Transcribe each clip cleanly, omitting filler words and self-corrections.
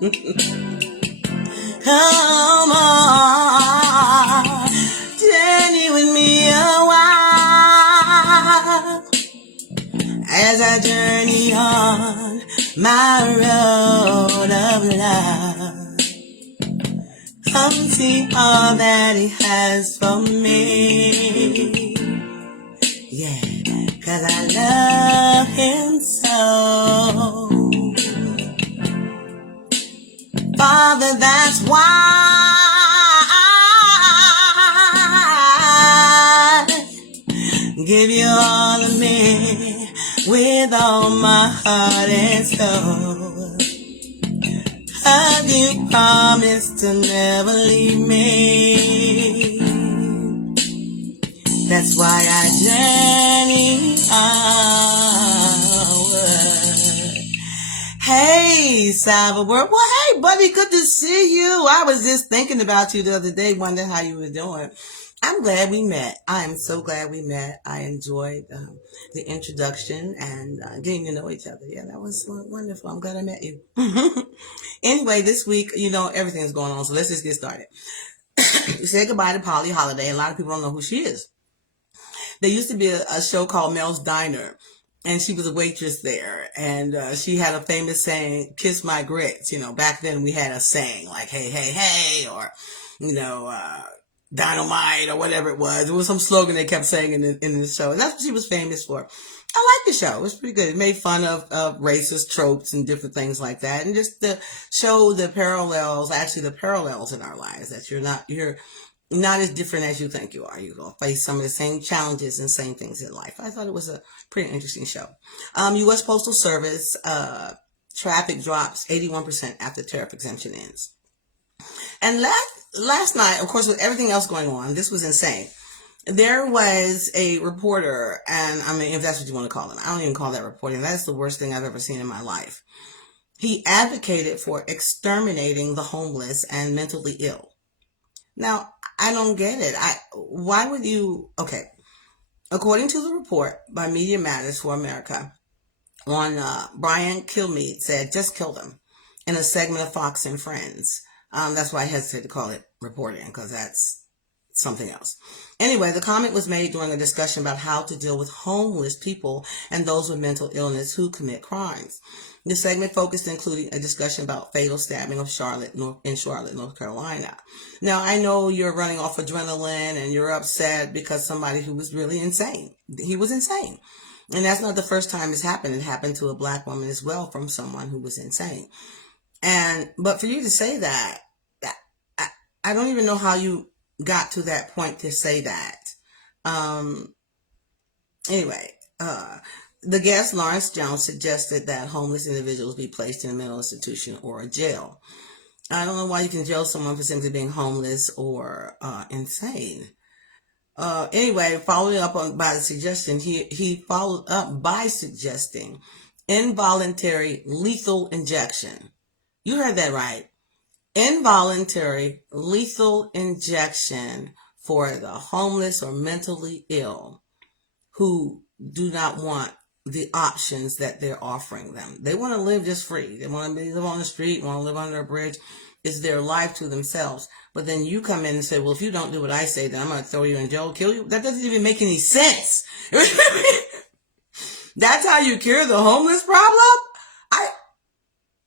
Come on, journey with me a while as I journey on my road of love. Come see all that he has for me. Yeah, 'cause I love him so. Father, that's why I give you all of me with all my heart and soul. 'Cause you promised to never leave me. That's why I journey onward. Hey, Cyber World. Well, hey, buddy, good to see you. I was just thinking about you the other day, wondering how you were doing. I'm glad we met. I am so glad we met. I enjoyed the introduction and getting to know each other. Yeah, that was wonderful. I'm glad I met you. Anyway, this week, everything's going on, so let's just get started. We said goodbye to Polly Holiday. A lot of people don't know who she is. There used to be a show called Mel's Diner, and she was a waitress there, and she had a famous saying, "Kiss my grits." Back then we had a saying like, "Hey, hey, hey," or "Dynamite," or whatever it was. It was some slogan they kept saying in the show, and that's what she was famous for. I like the show. It was pretty good. It made fun of racist tropes and different things like that, and just to show the parallels in our lives, that you're not as different as you think you are. You're going to face some of the same challenges and same things in life. I thought it was a pretty interesting show. U.S. Postal Service traffic drops 81% after tariff exemption ends. And last night, of course, with everything else going on, this was insane. There was a reporter, and I mean, if that's what you want to call him, I don't even call that reporting. That's the worst thing I've ever seen in my life. He advocated for exterminating the homeless and mentally ill. Now, I don't get it. Why would you? Okay. According to the report by Media Matters for America, Brian Kilmeade said, "Just kill them," in a segment of Fox and Friends. That's why I hesitate to call it reporting, because that's something else. Anyway, the comment was made during a discussion about how to deal with homeless people and those with mental illness who commit crimes. The segment focused, including a discussion about fatal stabbing of Charlotte, North Carolina. Now, I know you're running off adrenaline and you're upset because somebody who was really insane. He was insane. And that's not the first time it's happened. It happened to a black woman as well, from someone who was insane. But for you to say that, I don't even know how you got to that point to say that. Anyway, the guest, Lawrence Jones, suggested that homeless individuals be placed in a mental institution or a jail. I don't know why you can jail someone for simply being homeless or insane. Anyway, following up by the suggestion, he followed up by suggesting involuntary lethal injection. You heard that right. Involuntary lethal injection for the homeless or mentally ill who do not want the options that they're offering them. They want to live just free. They want to live on the street, want to live under a bridge. It's their life to themselves. But then you come in and say, "Well, if you don't do what I say, then I'm going to throw you in jail, kill you." That doesn't even make any sense. That's how you cure the homeless problem?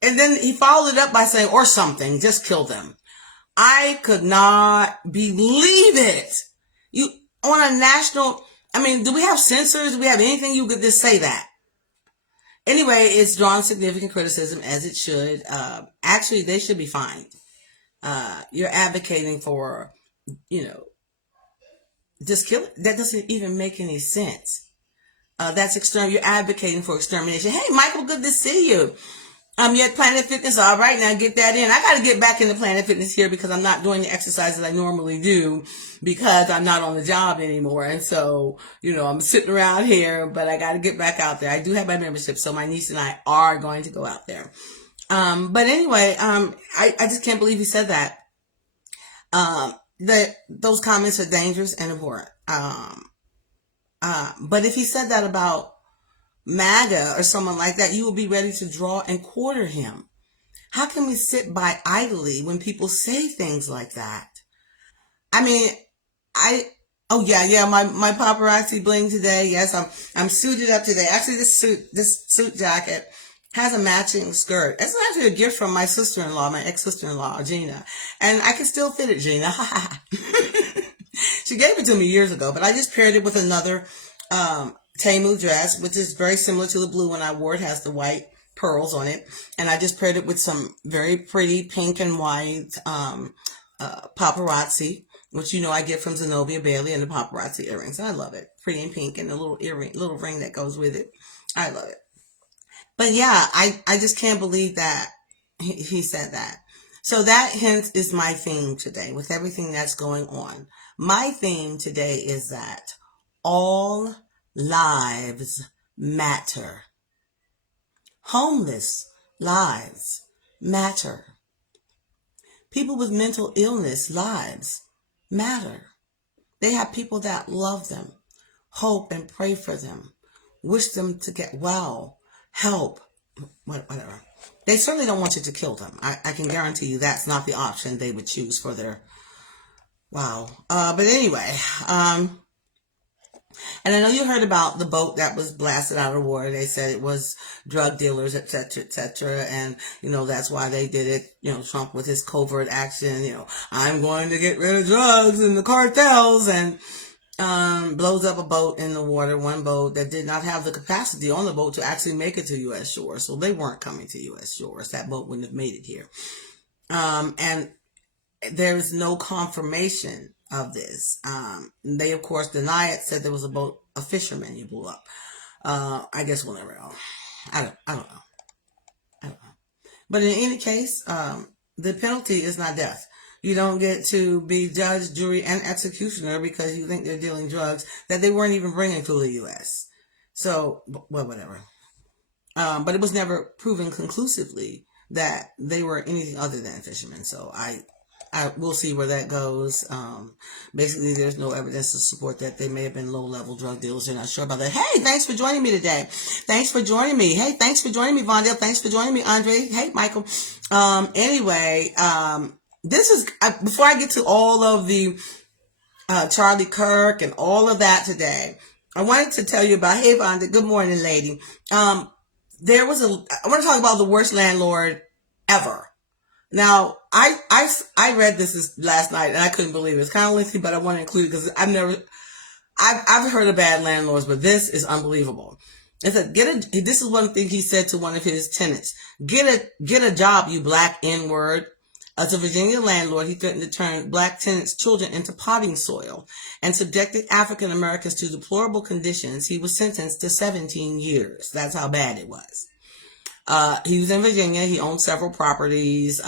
And then he followed it up by saying, "Or something, just kill them." I could not believe it. You, on a national, do we have censors? Do we have anything you could just say that? Anyway, it's drawn significant criticism, as it should. Actually, they should be fined. You're advocating for, just kill it. That doesn't even make any sense. You're advocating for extermination. Hey, Michael, good to see you. You're at Planet Fitness. All right, now get that in. I got to get back into Planet Fitness here because I'm not doing the exercises I normally do because I'm not on the job anymore. And so, I'm sitting around here, but I got to get back out there. I do have my membership, so my niece and I are going to go out there. But anyway, I just can't believe he said that. Those comments are dangerous and abhorrent. But if he said that about MAGA or someone like that, you would be ready to draw and quarter him. How can we sit by idly when people say things like that? I mean, I oh yeah, my paparazzi bling today. Yes, I'm suited up today. Actually, this suit jacket has a matching skirt. It's actually a gift from my sister-in-law, my ex-sister-in-law, Gina, and I can still fit it, Gina. She gave it to me years ago, but I just paired it with another Temu dress, which is very similar to the blue one I wore. It has the white pearls on it, and I just paired it with some very pretty pink and white paparazzi, which I get from Zenobia Bailey, and the paparazzi earrings. I love it, pretty and pink, and the little earring, little ring that goes with it. I love it. But yeah, I just can't believe that he said that. So that hence is my theme today with everything that's going on. My theme today is that all lives matter. Homeless lives matter. People with mental illness lives matter. They have people that love them, hope and pray for them, wish them to get well, help, whatever. They certainly don't want you to kill them. I can guarantee you that's not the option they would choose for their, wow. But anyway, and I know you heard about the boat that was blasted out of water. They said it was drug dealers, et cetera, et cetera. And, that's why they did it. Trump with his covert action, I'm going to get rid of drugs and the cartels, and blows up a boat in the water, one boat that did not have the capacity on the boat to actually make it to U.S. shores. So they weren't coming to U.S. shores. That boat wouldn't have made it here. And there's no confirmation of this. They, of course, deny it, said there was a fisherman he blew up. I guess we'll never know. I don't know. I don't know. But in any case, the penalty is not death. You don't get to be judge, jury, and executioner because you think they're dealing drugs that they weren't even bringing to the U.S. So, well, whatever. But it was never proven conclusively that they were anything other than fishermen. So I will see where that goes. Basically, there's no evidence to support that they may have been low-level drug dealers. They're not sure about that. Hey, thanks for joining me today. Thanks for joining me. Hey, thanks for joining me, Vondale. Thanks for joining me, Andre. Hey, Michael. Anyway, this is, before I get to all of the Charlie Kirk and all of that today, I wanted to tell you about, hey, Vonda, good morning, lady. I want to talk about the worst landlord ever. Now, I read this last night and I couldn't believe it. It's kind of lengthy, but I want to include it because I've heard of bad landlords, but this is unbelievable. It said, this is one thing he said to one of his tenants. Get a job, you black N-word. As a Virginia landlord, he threatened to turn black tenants' children into potting soil and subjected African Americans to deplorable conditions. He was sentenced to 17 years. That's how bad it was. He was in Virginia. He owned several properties.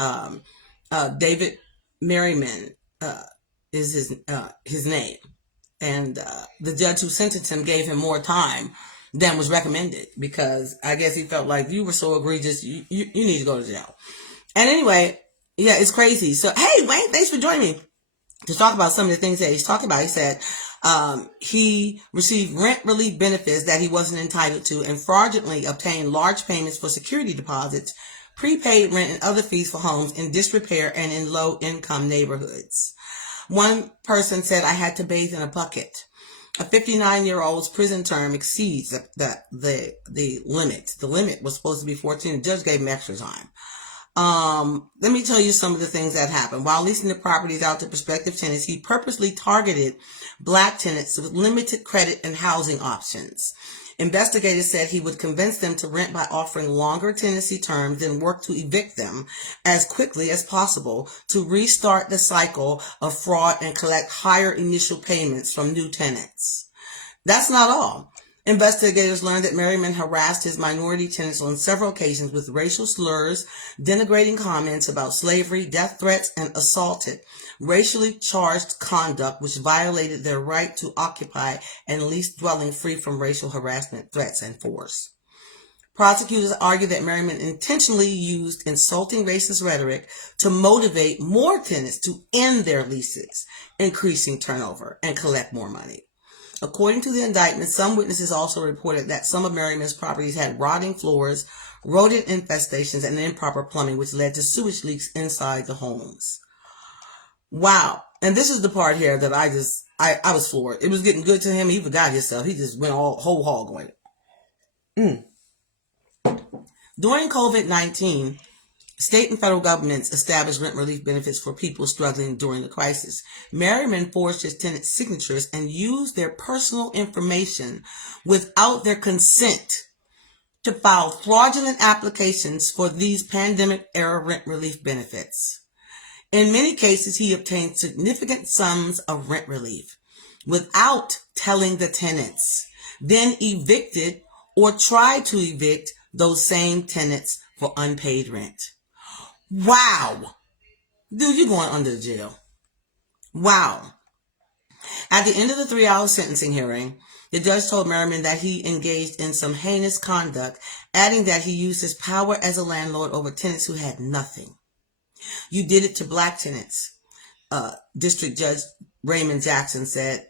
David Merriman is his name. And the judge who sentenced him gave him more time than was recommended because I guess he felt like you were so egregious, you need to go to jail. And anyway, yeah, it's crazy. So, hey, Wayne, thanks for joining me to talk about some of the things that he's talking about. He said he received rent relief benefits that he wasn't entitled to and fraudulently obtained large payments for security deposits, prepaid rent, and other fees for homes in disrepair and in low-income neighborhoods. One person said, I had to bathe in a bucket. A 59-year-old's prison term exceeds the limit. The limit was supposed to be 14. The judge gave him extra time. Let me tell you some of the things that happened. While leasing the properties out to prospective tenants, he purposely targeted black tenants with limited credit and housing options. Investigators said he would convince them to rent by offering longer tenancy terms, then work to evict them as quickly as possible to restart the cycle of fraud and collect higher initial payments from new tenants. That's not all. Investigators learned that Merriman harassed his minority tenants on several occasions with racial slurs, denigrating comments about slavery, death threats, and assaulted racially charged conduct which violated their right to occupy and lease dwelling free from racial harassment, threats, and force. Prosecutors argue that Merriman intentionally used insulting racist rhetoric to motivate more tenants to end their leases, increasing turnover and collect more money. According to the indictment, some witnesses also reported that some of Merriman's properties had rotting floors, rodent infestations, and improper plumbing, which led to sewage leaks inside the homes. Wow. And this is the part here that I was floored. It was getting good to him. He forgot himself. He just went whole hog on it. During COVID-19, state and federal governments established rent relief benefits for people struggling during the crisis. Merriman forged his tenants' signatures and used their personal information without their consent to file fraudulent applications for these pandemic-era rent relief benefits. In many cases, he obtained significant sums of rent relief without telling the tenants, then evicted or tried to evict those same tenants for unpaid rent. Wow. Dude, you're going under the jail. Wow. At the end of the 3-hour sentencing hearing, the judge told Merriman that he engaged in some heinous conduct, adding that he used his power as a landlord over tenants who had nothing. You did it to black tenants, District Judge Raymond Jackson said.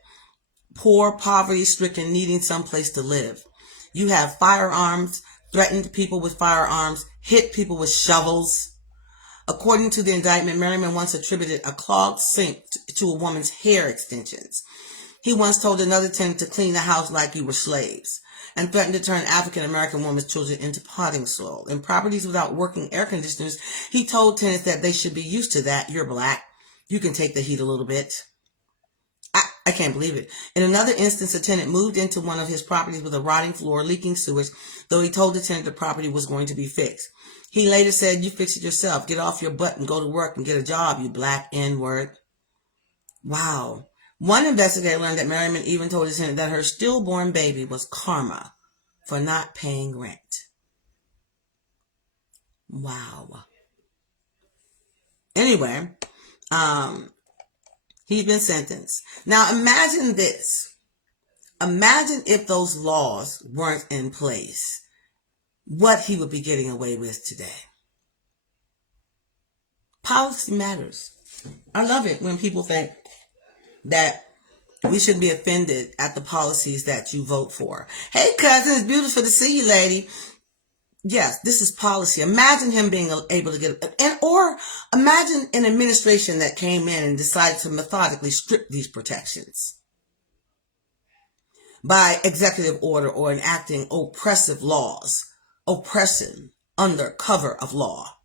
Poor, poverty-stricken, needing someplace to live. You have firearms, threatened people with firearms, hit people with shovels. According to the indictment, Merriman once attributed a clogged sink to a woman's hair extensions. He once told another tenant to clean the house like you were slaves, and threatened to turn African-American women's children into potting soil. In properties without working air conditioners, he told tenants that they should be used to that. You're black. You can take the heat a little bit. I can't believe it. In another instance, a tenant moved into one of his properties with a rotting floor, leaking sewage, though he told the tenant the property was going to be fixed. He later said, you fix it yourself. Get off your butt and go to work and get a job, you black N-word. Wow. One investigator learned that Merriman even told his tenant that her stillborn baby was karma for not paying rent. Wow. Anyway, he's been sentenced. Now imagine this. Imagine if those laws weren't in place, what he would be getting away with today. Policy matters. I love it when people think that we shouldn't be offended at the policies that you vote for. Hey, cousin, it's beautiful to see you, lady. Yes, this is policy. Imagine him being able to get, or imagine an administration that came in and decided to methodically strip these protections by executive order or enacting oppressive laws, oppression under cover of law.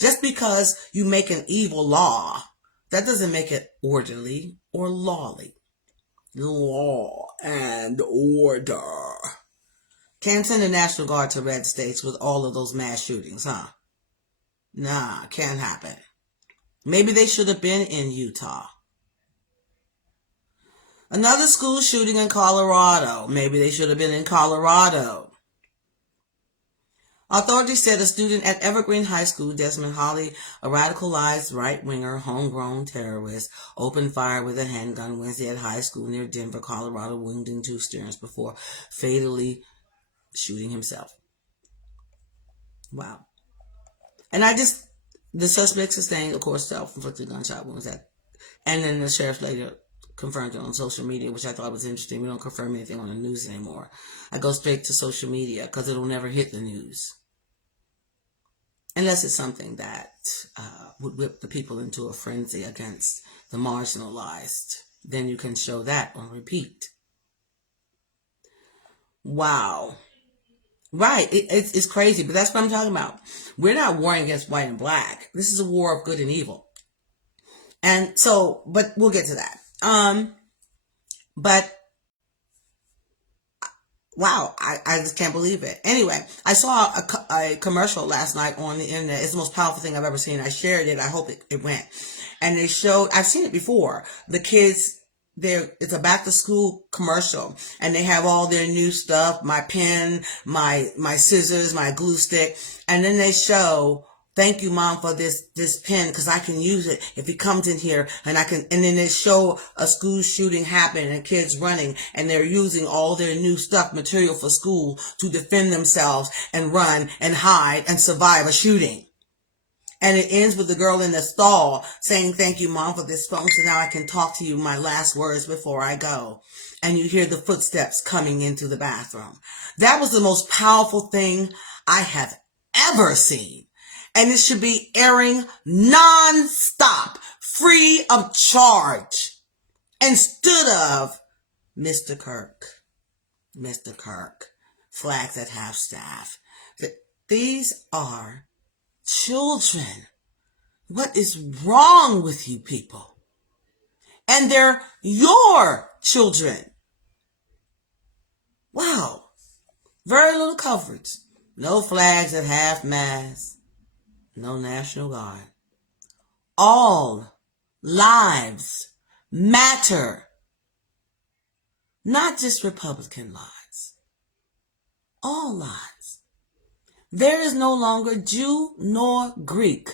Just because you make an evil law, that doesn't make it orderly or lawly. Law and order. Can't send the National Guard to red states with all of those mass shootings, huh? Nah, can't happen. Maybe they should have been in Utah. Another school shooting in Colorado. Maybe they should have been in Colorado. Authorities said a student at Evergreen High School, Desmond Holly, a radicalized right-winger, homegrown terrorist, opened fire with a handgun Wednesday at high school near Denver, Colorado, wounding 2 students before fatally shooting himself. Wow. And the suspect sustained, of course, self-inflicted gunshot wounds. And then the sheriff later confirmed it on social media, which I thought was interesting. We don't confirm anything on the news anymore. I go straight to social media because it'll never hit the news. Unless it's something that would whip the people into a frenzy against the marginalized. Then you can show that on repeat. Wow. Right. It's crazy, but that's what I'm talking about. We're not warring against white and black. This is a war of good and evil. And so, but we'll get to that. But wow, I just can't believe it. Anyway, I saw a commercial last night on the internet. It's the most powerful thing I've ever seen. I shared it. I hope it went. And they showed, I've seen it before, the kids, it's a back to school commercial, and they have all their new stuff, my pen, my scissors, my glue stick. And then they show, thank you, Mom, for this pen, because I can use it if he comes in here, and then they show a school shooting happen and kids running, and they're using all their new stuff, material for school, to defend themselves and run and hide and survive a shooting. And it ends with the girl in the stall saying, "Thank you, Mom, for this phone, so now I can talk to you my last words before I go." And you hear the footsteps coming into the bathroom. That was the most powerful thing I have ever seen. And it should be airing non-stop, free of charge, instead of Mr. Kirk, flags at half staff. These are children. What is wrong with you people? And they're your children. Wow. Very little coverage. No flags at half mast. No National Guard. All lives matter. Not just Republican lives. All lives. There is no longer Jew nor Greek,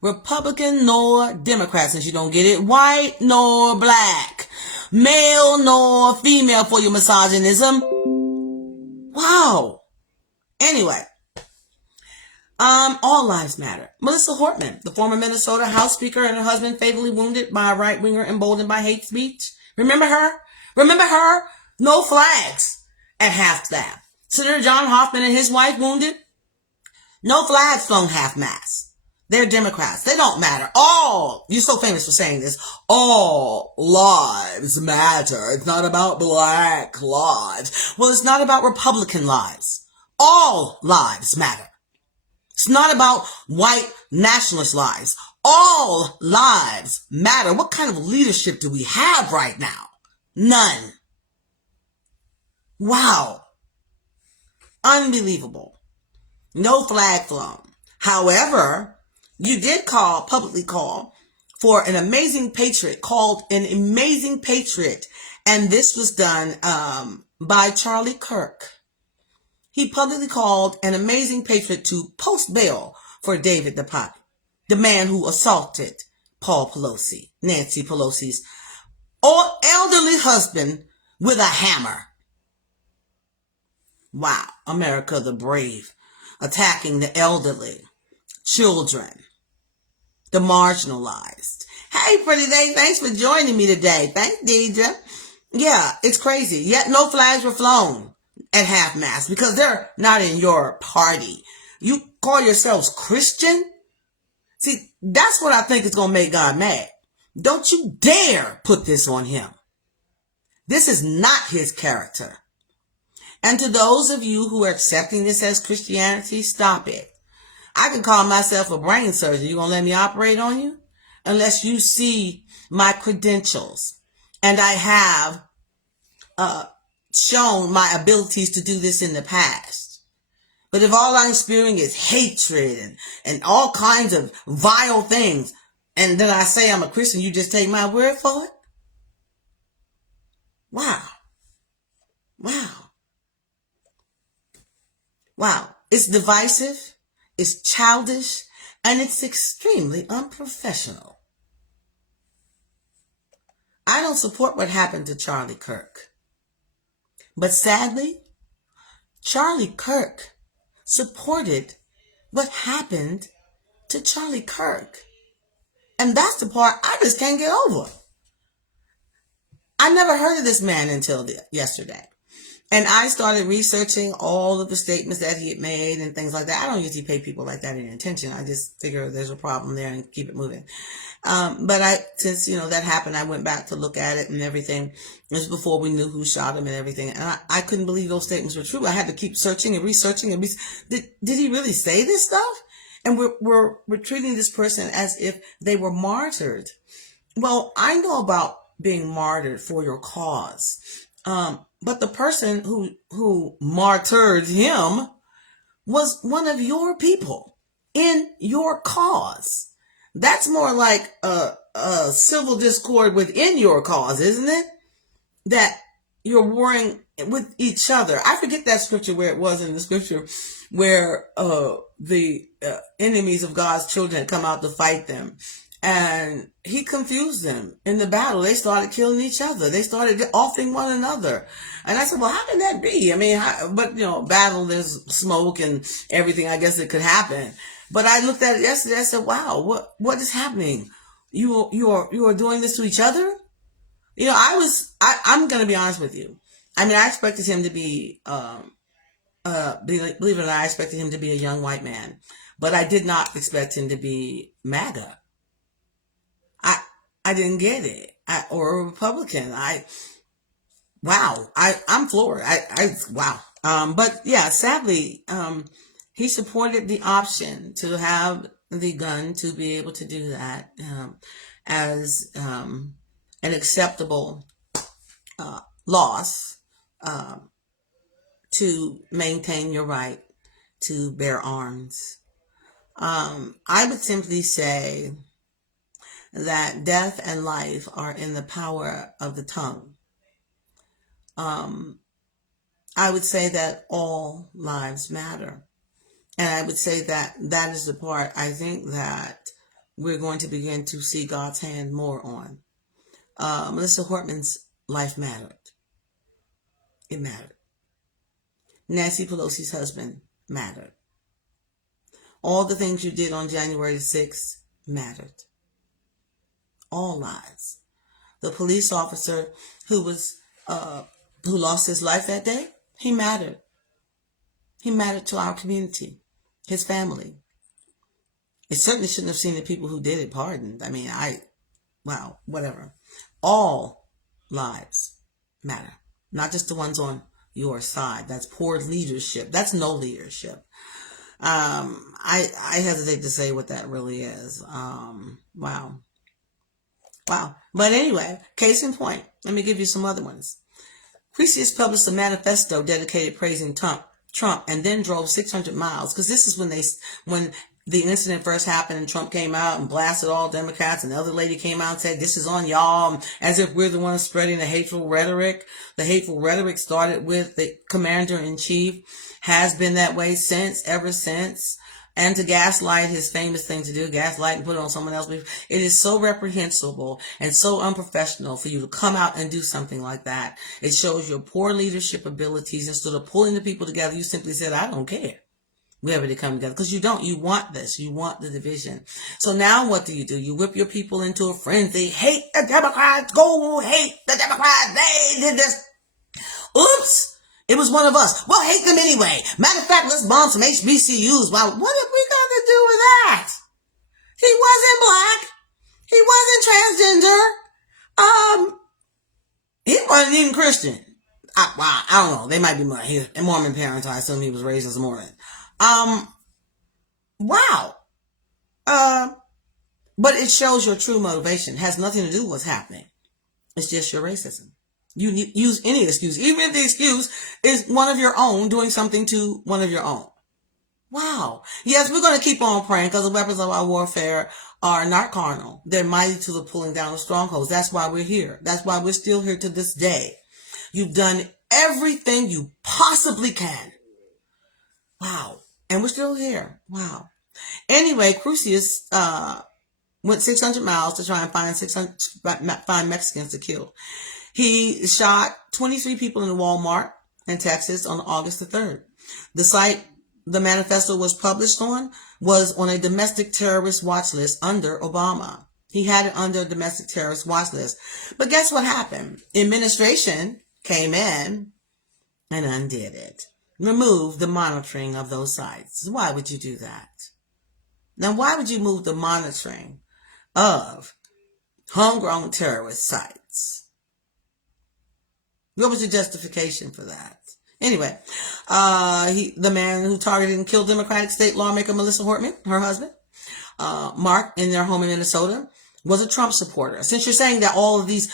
Republican nor Democrat, since you don't get it, white nor black, male nor female for your misogynism. Wow. Anyway, all lives matter. Melissa Hortman, the former Minnesota House Speaker, and her husband fatally wounded by a right-winger emboldened by hate speech. Remember her? No flags at half-staff. Senator John Hoffman and his wife wounded. No flags flown half-mast. They're Democrats. They don't matter. You're so famous for saying this. All lives matter. It's not about black lives. Well, it's not about Republican lives. All lives matter. It's not about white nationalist lives. All lives matter. What kind of leadership do we have right now? None. Wow. Unbelievable. No flag flown. However, you did publicly call for an amazing patriot, and this was done by Charlie Kirk. He publicly called an amazing patriot to post bail for David DePape, the man who assaulted Paul Pelosi, Nancy Pelosi's elderly husband, with a hammer. Wow, America the brave, attacking the elderly, children, the marginalized. Hey, pretty day, thanks for joining me today. Thanks, Deidre. Yeah, it's crazy. Yet no flags were flown at half-mast because they're not in your party. You call yourselves Christian? See, that's what I think is going to make God mad. Don't you dare put this on him. This is not his character. And to those of you who are accepting this as Christianity, stop it. I can call myself a brain surgeon. You gonna let me operate on you? Unless you see my credentials. And I have shown my abilities to do this in the past. But if all I'm experiencing is hatred and all kinds of vile things, and then I say I'm a Christian, you just take my word for it? Wow. It's divisive, it's childish, and it's extremely unprofessional. I don't support what happened to Charlie Kirk. But sadly, Charlie Kirk supported what happened to Charlie Kirk. And that's the part I just can't get over. I never heard of this man until yesterday. And I started researching all of the statements that he had made and things like that. I don't usually pay people like that any attention. I just figure there's a problem there and keep it moving. But since that happened, I went back to look at it and everything. It was before we knew who shot him and everything. And I couldn't believe those statements were true. I had to keep searching and researching. Did he really say this stuff? And we're treating this person as if they were martyred. Well, I know about being martyred for your cause. But the person who martyred him was one of your people in your cause. That's more like a civil discord within your cause, isn't it? That you're warring with each other. I forget that scripture where it was in the scripture where the enemies of God's children had come out to fight them. And he confused them in the battle. They started killing each other. They started offing one another. And I said, well, how can that be? I mean, battle, there's smoke and everything. I guess it could happen. But I looked at it yesterday. I said, "Wow, what is happening? You are doing this to each other." I'm going to be honest with you. I mean, I expected him to be, believe it or not, I expected him to be a young white man, but I did not expect him to be MAGA. I didn't get it. Or a Republican. I'm floored. Wow. But yeah, sadly, he supported the option to have the gun to be able to do that, as, an acceptable, loss, um, to maintain your right to bear arms. I would simply say that death and life are in the power of the tongue. Um, I would say that all lives matter. And I would say that that is the part I think that we're going to begin to see God's hand more on. Melissa Hortman's life mattered. It mattered. Nancy Pelosi's husband mattered. All the things you did on January 6th mattered. All lives. The police officer who lost his life that day, he mattered. He mattered to our community, his family. It certainly shouldn't have seen the people who did it pardoned. I mean, whatever. All lives matter, not just the ones on your side. That's poor leadership. That's no leadership. I hesitate to say what that really is. Wow. But anyway, case in point, let me give you some other ones. Croceus published a manifesto dedicated praising Trump, and then drove 600 miles, because this is when the incident first happened and Trump came out and blasted all Democrats, and the other lady came out and said, "This is on y'all," as if we're the ones spreading the hateful rhetoric. The hateful rhetoric started with the commander-in-chief, has been that way ever since. And to gaslight, his famous thing to do, gaslight and put it on someone else. It is so reprehensible and so unprofessional for you to come out and do something like that. It shows your poor leadership abilities. Instead of pulling the people together, you simply said, "I don't care." We have to come together, because you don't. You want this. You want the division. So now what do? You whip your people into a frenzy. Hate the Democrats. Go hate the Democrats. They did this. Oops. It was one of us. Well, hate them anyway. Matter of fact, let's bomb some HBCUs. Well, what have we got to do with that? He wasn't black. He wasn't transgender. He wasn't even Christian. I don't know. They might be Mormon parents. I assume he was raised as a Mormon. Wow. But it shows your true motivation. It has nothing to do with what's happening. It's just your racism. You use any excuse, even if the excuse is one of your own doing something to one of your own. Wow. Yes, we're going to keep on praying, because the weapons of our warfare are not carnal. They're mighty to the pulling down of strongholds. That's why we're here. That's why we're still here to this day. You've done everything you possibly can. Wow. And we're still here. Wow. Anyway, Croceus went 600 miles to try and find Mexicans to kill. He shot 23 people in a Walmart in Texas on August the 3rd. The site the manifesto was published on was on a domestic terrorist watch list under Obama. He had it under a domestic terrorist watch list. But guess what happened? Administration came in and undid it. Removed the monitoring of those sites. Why would you do that? Now, why would you move the monitoring of homegrown terrorist sites? What was your justification for that? Anyway, the man who targeted and killed Democratic state lawmaker Melissa Hortman, her husband, Mark, in their home in Minnesota, was a Trump supporter. Since you're saying that all of these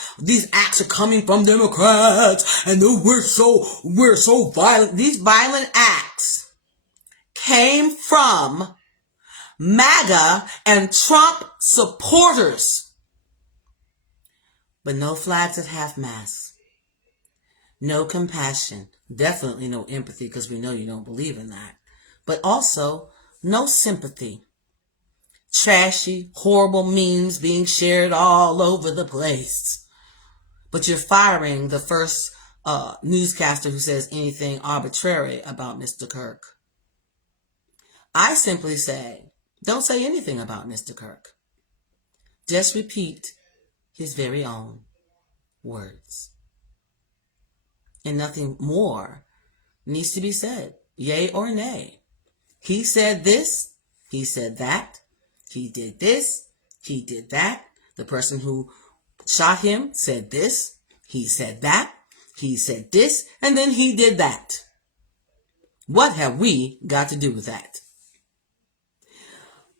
acts are coming from Democrats and we're so violent, these violent acts came from MAGA and Trump supporters. But no flags at half-mast. No compassion. Definitely no empathy, because we know you don't believe in that. But also, no sympathy. Trashy, horrible memes being shared all over the place. But you're firing the first newscaster who says anything arbitrary about Mr. Kirk. I simply say Don't say anything about Mr. Kirk. Just repeat his very own words. And nothing more needs to be said, yay or nay. He said this, he said that, he did this, he did that. The person who shot him said this, he said that, he said this, and then he did that. What have we got to do with that?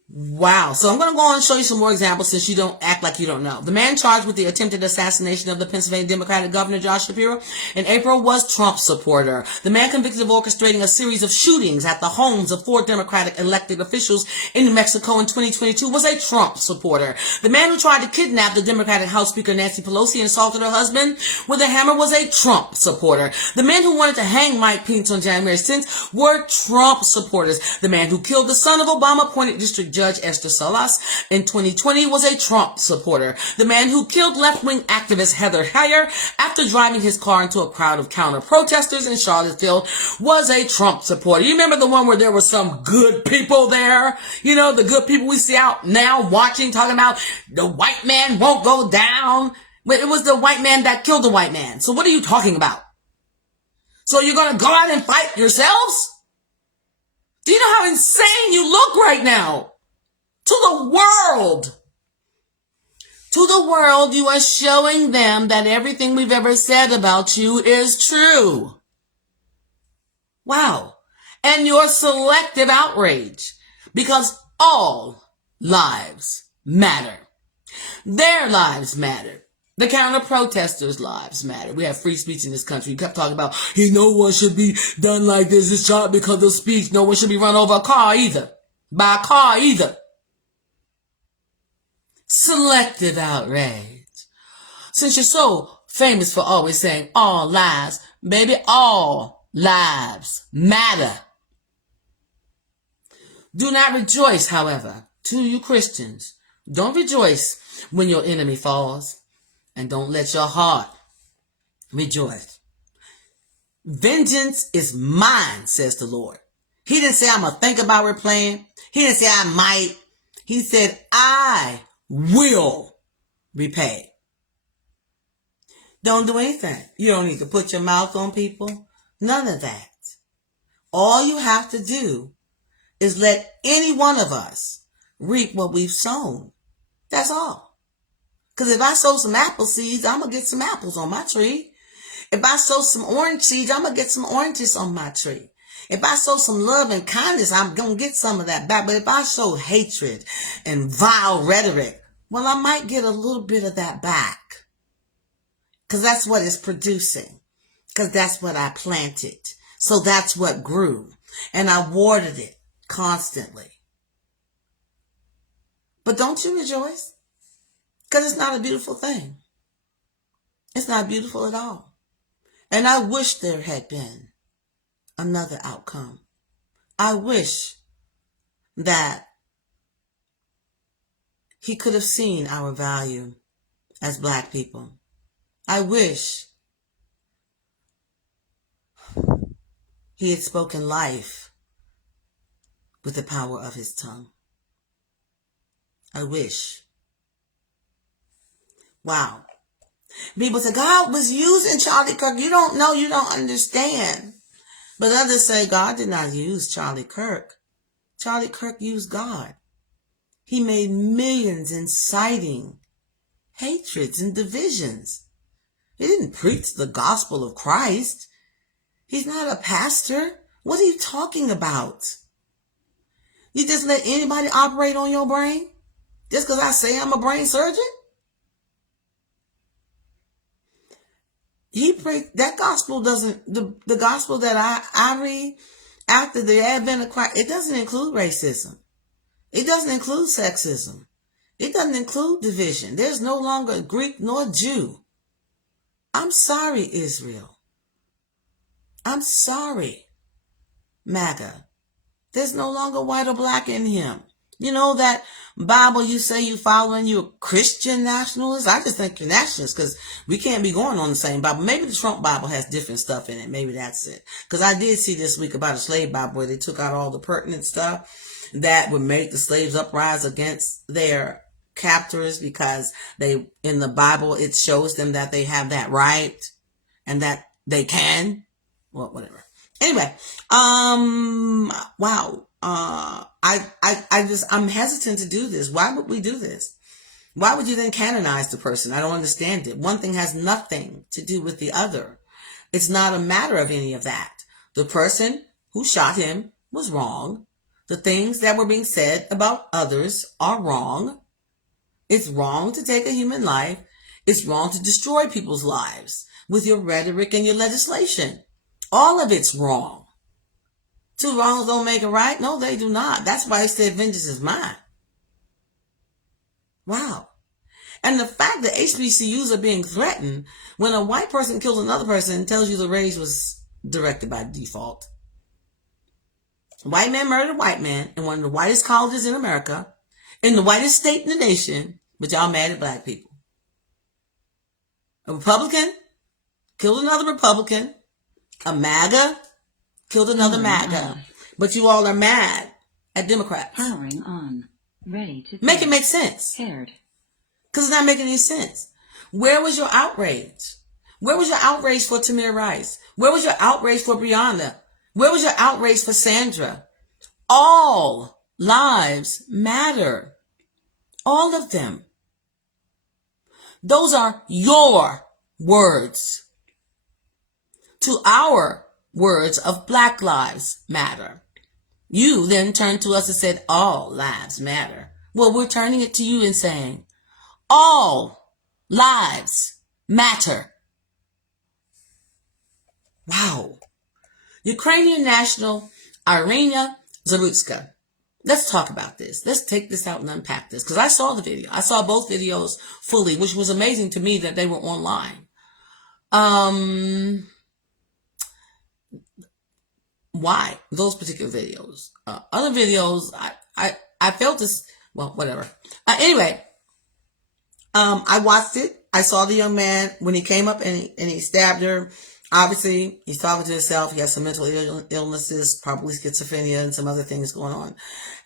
Wow. So I'm going to go on and show you some more examples since you don't act like you don't know. The man charged with the attempted assassination of the Pennsylvania Democratic Governor Josh Shapiro in April was Trump supporter. The man convicted of orchestrating a series of shootings at the homes of 4 Democratic elected officials in New Mexico in 2022 was a Trump supporter. The man who tried to kidnap the Democratic House Speaker Nancy Pelosi and assaulted her husband with a hammer was a Trump supporter. The men who wanted to hang Mike Pence on January 6th were Trump supporters. The man who killed the son of Obama-appointed District Judge Esther Salas in 2020 was a Trump supporter. The man who killed left-wing activist Heather Heyer after driving his car into a crowd of counter-protesters in Charlottesville was a Trump supporter. You remember the one where there were some good people there? You know, the good people we see out now watching, talking about the white man won't go down. But it was the white man that killed the white man. So what are you talking about? So you're going to go out and fight yourselves? Do you know how insane you look right now? To the world. To the world, you are showing them that everything we've ever said about you is true. Wow. And your selective outrage. Because all lives matter. Their lives matter. The counter-protesters' lives matter. We have free speech in this country. You kept talking about, hey, no one should be done like this. It's shot because of speech. No one should be run over a car either. By a car either. Selective outrage. Since you're so famous for always saying all lives, baby, all lives matter. Do not rejoice, however, to you Christians. Don't rejoice when your enemy falls, and don't let your heart rejoice. Vengeance is mine, says the Lord. He didn't say I'm going to think about replaying. He didn't say I might. He said I will repay. Don't do anything. You don't need to put your mouth on people. None of that. All you have to do is let any one of us reap what we've sown. That's all. Because if I sow some apple seeds, I'm going to get some apples on my tree. If I sow some orange seeds, I'm going to get some oranges on my tree. If I sow some love and kindness, I'm going to get some of that back. But if I sow hatred and vile rhetoric, well, I might get a little bit of that back. Because that's what it's producing. Because that's what I planted. So that's what grew. And I watered it constantly. But don't you rejoice? Because it's not a beautiful thing. It's not beautiful at all. And I wish there had been another outcome. I wish that he could have seen our value as Black people. I wish he had spoken life with the power of his tongue. I wish. Wow. People say, God was using Charlie Kirk. You don't know, you don't understand. But others say, God did not use Charlie Kirk. Charlie Kirk used God. He made millions inciting hatreds and divisions. He didn't preach the gospel of Christ. He's not a pastor. What are you talking about? You just let anybody operate on your brain? Just because I say I'm a brain surgeon? He preached that gospel doesn't, the gospel that I read after the advent of Christ, it doesn't include racism. It doesn't include sexism. It doesn't include division. There's no longer Greek nor Jew. I'm sorry, Israel. I'm sorry, MAGA. There's no longer white or black in him. You know that Bible you say you following, you a Christian nationalist? I just think you're nationalist because we can't be going on the same Bible. Maybe the Trump Bible has different stuff in it. Maybe that's it. Because I did see this week about a slave Bible where they took out all the pertinent stuff that would make the slaves uprise against their captors, because they, in the Bible, it shows them that they have that right and that they can. Well, whatever. Anyway, wow. I'm hesitant to do this. Why would we do this? Why would you then canonize the person? I don't understand it. One thing has nothing to do with the other. It's not a matter of any of that. The person who shot him was wrong. The things that were being said about others are wrong. It's wrong to take a human life. It's wrong to destroy people's lives with your rhetoric and your legislation. All of it's wrong. Two wrongs don't make a right. No, they do not. That's why he said vengeance is mine. Wow. And the fact that HBCUs are being threatened when a white person kills another person tells you the rage was directed by default. White man murdered white man in one of the whitest colleges in America, in the whitest state in the nation, but y'all mad at black people. A Republican killed another Republican. A MAGA killed another MAGA. But you all are mad at Democrats. Powering on. Ready to make it make sense. Paired. Because it's not making any sense. Where was your outrage? Where was your outrage for Tamir Rice? Where was your outrage for Breonna? Where was your outrage for Sandra? All lives matter. All of them. Those are your words to our words of Black Lives Matter. You then turned to us and said, all lives matter. Well, we're turning it to you and saying, all lives matter. Wow. Ukrainian national Irina Zarutska. Let's talk about this. Let's take this out and unpack this. Because I saw the video. I saw both videos fully, which was amazing to me that they were online. Why those particular videos? Other videos, I felt this. Well, whatever. Anyway, I watched it. I saw the young man when he came up and he stabbed her. Obviously, he's talking to himself. He has some mental illnesses, probably schizophrenia and some other things going on.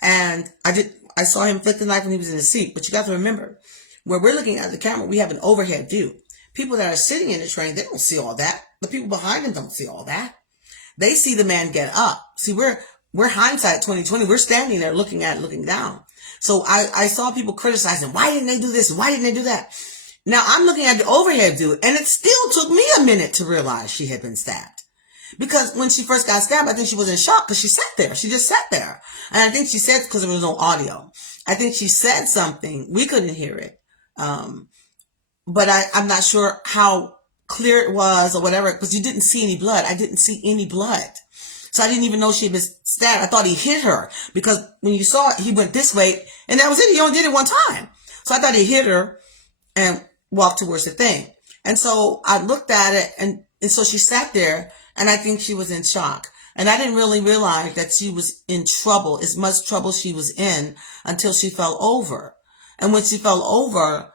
And I saw him flick the knife when he was in his seat. But you got to remember, where we're looking at the camera, we have an overhead view. People that are sitting in the train, they don't see all that. The people behind them don't see all that. They see the man get up. See, we're hindsight 2020. We're standing there looking down. So I saw people criticizing, why didn't they do this? Why didn't they do that? Now I'm looking at the overhead view, and it still took me a minute to realize she had been stabbed. Because when she first got stabbed, I think she was in shock because she sat there. She just sat there. And I think she said, because there was no audio, I think she said something. We couldn't hear it. But I'm not sure how clear it was or whatever, because you didn't see any blood. I didn't see any blood. So I didn't even know she had been stabbed. I thought he hit her because when you saw it, he went this way and that was it. He only did it one time. So I thought he hit her and walked towards the thing. And so I looked at it and so she sat there and I think she was in shock. And I didn't really realize that she was in trouble, as much trouble she was in until she fell over. And when she fell over,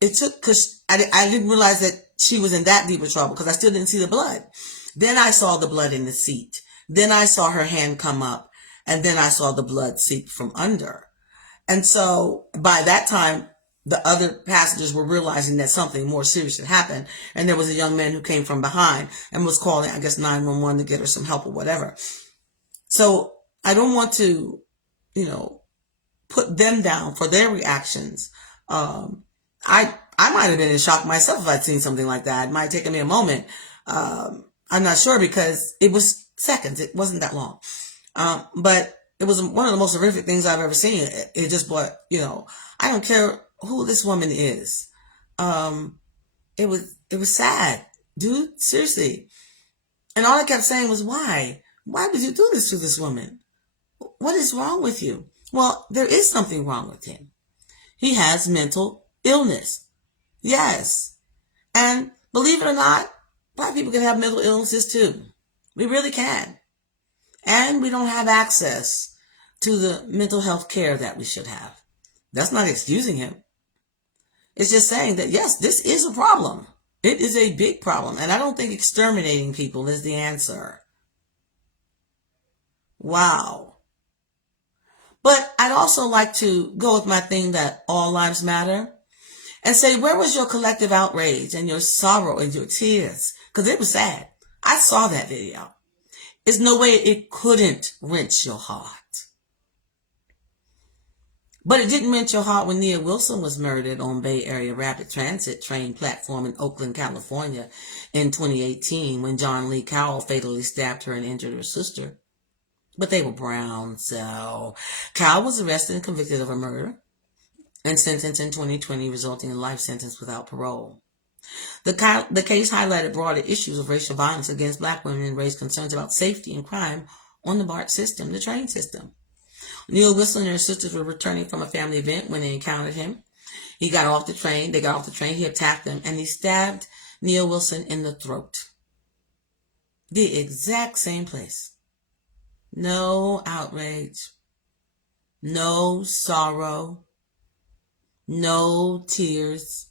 because I didn't realize that she was in that deep of trouble because I still didn't see the blood. Then I saw the blood in the seat. Then I saw her hand come up and then I saw the blood seep from under. And so by that time, the other passengers were realizing that something more serious had happened. And there was a young man who came from behind and was calling, I guess, 911 to get her some help or whatever. So I don't want to, put them down for their reactions. I might have been in shock myself if I'd seen something like that. It might have taken me a moment. I'm not sure because it was seconds. It wasn't that long. But it was one of the most horrific things I've ever seen. It just brought, I don't care who this woman is. It was sad, dude. Seriously. And all I kept saying was, why? Why would you do this to this woman? What is wrong with you? Well, there is something wrong with him. He has mental illness. Yes. And believe it or not, Black people can have mental illnesses too. We really can. And we don't have access to the mental health care that we should have. That's not excusing him. It's just saying that, yes, this is a problem. It is a big problem. And I don't think exterminating people is the answer. Wow. But I'd also like to go with my thing that all lives matter and say, where was your collective outrage and your sorrow and your tears? Because it was sad. I saw that video. There's no way it couldn't wrench your heart. But it didn't wrench your heart when Nia Wilson was murdered on Bay Area Rapid Transit train platform in Oakland, California in 2018 when John Lee Cowell fatally stabbed her and injured her sister. But they were brown, so Cowell was arrested and convicted of a murder and sentenced in 2020, resulting in a life sentence without parole. The case highlighted broader issues of racial violence against Black women and raised concerns about safety and crime on the BART system, the train system. Nia Wilson and her sisters were returning from a family event when they encountered him. They got off the train, he attacked them, and he stabbed Nia Wilson in the throat. The exact same place. No outrage, no sorrow, no tears.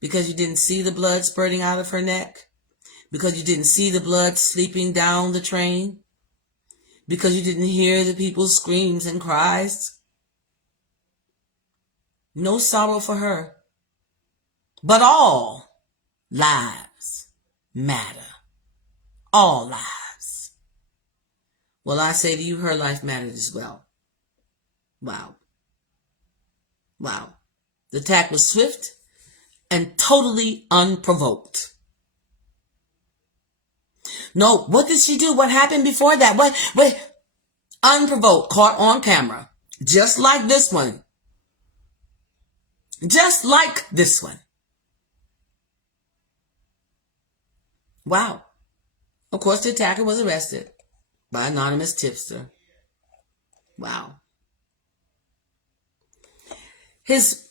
Because you didn't see the blood spurting out of her neck? Because you didn't see the blood sleeping down the train? Because you didn't hear the people's screams and cries? No sorrow for her. But all lives matter. All lives. Well, I say to you, her life mattered as well. Wow. Wow. The attack was swift and totally unprovoked. No, what did she do? What happened before that? What? Unprovoked, caught on camera. Just like this one. Just like this one. Wow. Of course, the attacker was arrested by an anonymous tipster. Wow. His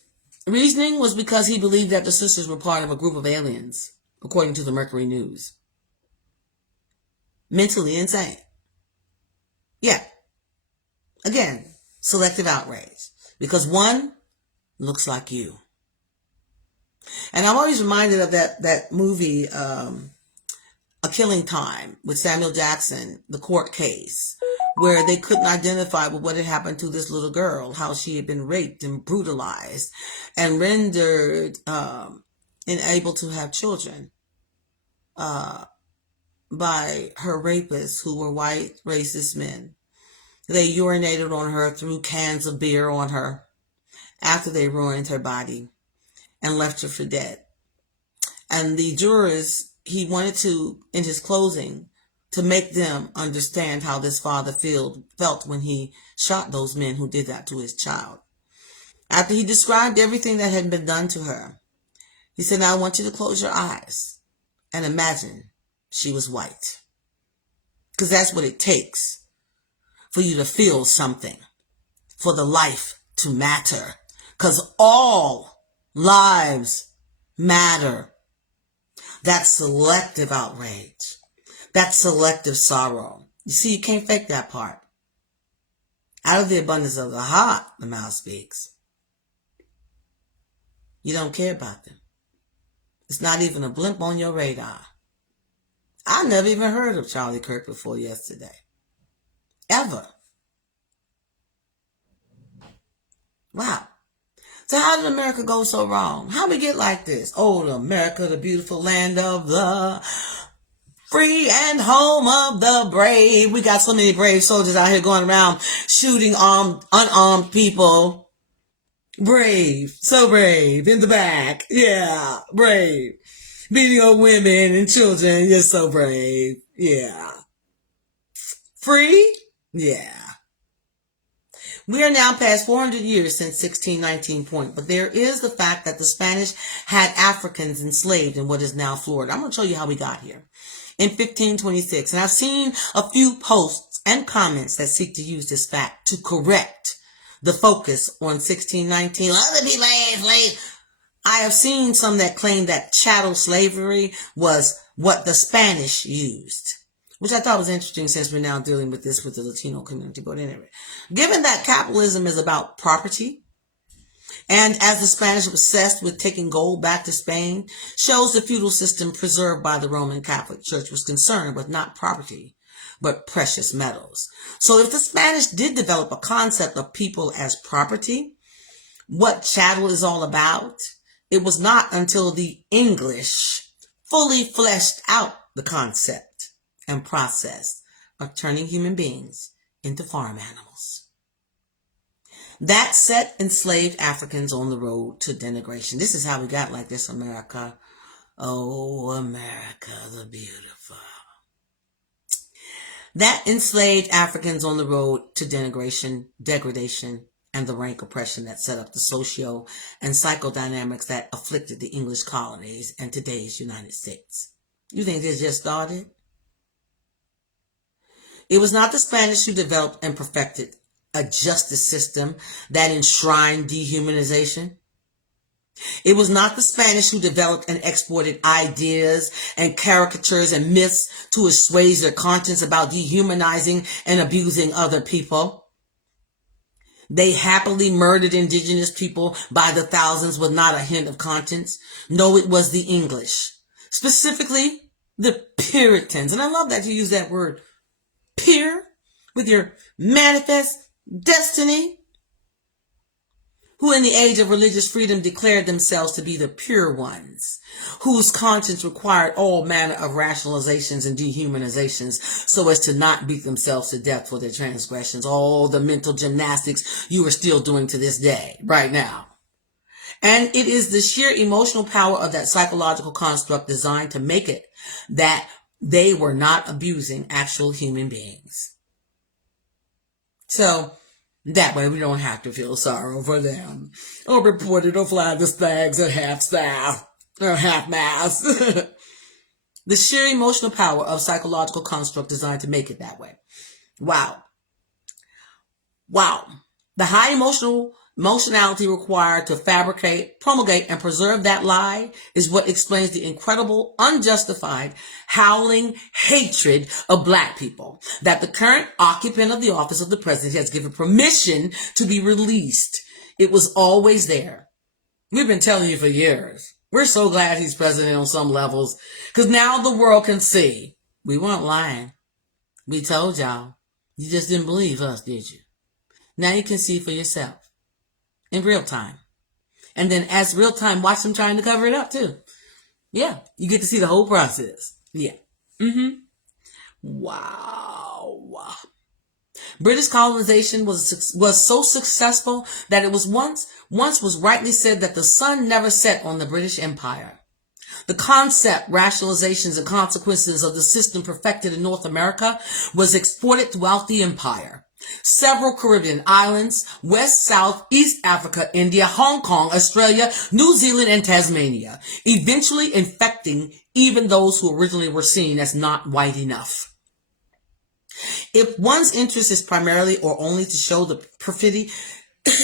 reasoning was because he believed that the sisters were part of a group of aliens, according to the Mercury News. Mentally insane. Yeah. Again, selective outrage. Because one looks like you. And I'm always reminded of that movie, A Killing Time, with Samuel Jackson, the court case, where they couldn't identify what had happened to this little girl, how she had been raped and brutalized and rendered unable to have children by her rapists, who were white racist men. They urinated on her, threw cans of beer on her after they ruined her body and left her for dead. And the jurors, he wanted to, in his closing, to make them understand how this father felt when he shot those men who did that to his child. After he described everything that had been done to her, he said, now I want you to close your eyes and imagine she was white. Because that's what it takes for you to feel something, for the life to matter. Because all lives matter. That's selective outrage. That's selective sorrow. You see, you can't fake that part. Out of the abundance of the heart, the mouth speaks. You don't care about them. It's not even a blimp on your radar. I never even heard of Charlie Kirk before yesterday. Ever. Wow. So how did America go so wrong? How we get like this? Oh, America, the beautiful land of the free and home of the brave. We got so many brave soldiers out here going around shooting unarmed people. Brave. So brave. In the back. Yeah. Brave. Beating on women and children. You're so brave. Yeah. Free? Yeah. We are now past 400 years since 1619 point, but there is the fact that the Spanish had Africans enslaved in what is now Florida. I'm going to show you how we got here. In 1526, and I've seen a few posts and comments that seek to use this fact to correct the focus on 1619. Other people are enslaved. I have seen some that claim that chattel slavery was what the Spanish used. which I thought was interesting since we're now dealing with this with the Latino community. But anyway, given that capitalism is about property, and as the Spanish obsessed with taking gold back to Spain, shows the feudal system preserved by the Roman Catholic Church was concerned with not property, but precious metals. So if the Spanish did develop a concept of people as property, what chattel is all about, it was not until the English fully fleshed out the concept and process of turning human beings into farm animals. That set enslaved Africans on the road to denigration. This is how we got like this, America. Oh, America the beautiful. That enslaved Africans on the road to denigration, degradation, and the rank oppression that set up the socio and psychodynamics that afflicted the English colonies and today's United States. You think this just started? It was not the Spanish who developed and perfected a justice system that enshrined dehumanization. It was not the Spanish who developed and exported ideas and caricatures and myths to assuage their conscience about dehumanizing and abusing other people. They happily murdered indigenous people by the thousands with not a hint of conscience. No, it was the English, specifically the Puritans. And I love that you use that word, pure, with your manifest destiny, who in the age of religious freedom declared themselves to be the pure ones, whose conscience required all manner of rationalizations and dehumanizations so as to not beat themselves to death for their transgressions. All the mental gymnastics you are still doing to this day, right now. And it is the sheer emotional power of that psychological construct designed to make it that they were not abusing actual human beings. So that way we don't have to feel sorrow for them or report it or fly the stags at half staff or half mast. The sheer emotional power of psychological construct designed to make it that way. Wow. Wow. The high emotionality required to fabricate, promulgate, and preserve that lie is what explains the incredible, unjustified, howling hatred of Black people that the current occupant of the office of the president has given permission to be released. It was always there. We've been telling you for years. We're so glad he's president on some levels, because now the world can see. We weren't lying. We told y'all. You just didn't believe us, did you? Now you can see for yourself. In real time. And then as real time, watch them trying to cover it up too. Yeah. You get to see the whole process. Yeah. Wow. British colonization was so successful that it was once was rightly said that the sun never set on the British Empire. The concept, rationalizations, and consequences of the system perfected in North America was exported throughout the empire. Several Caribbean islands, West, South, East Africa, India, Hong Kong, Australia, New Zealand, and Tasmania, eventually infecting even those who originally were seen as not white enough. If one's interest is primarily or only to show the perfidy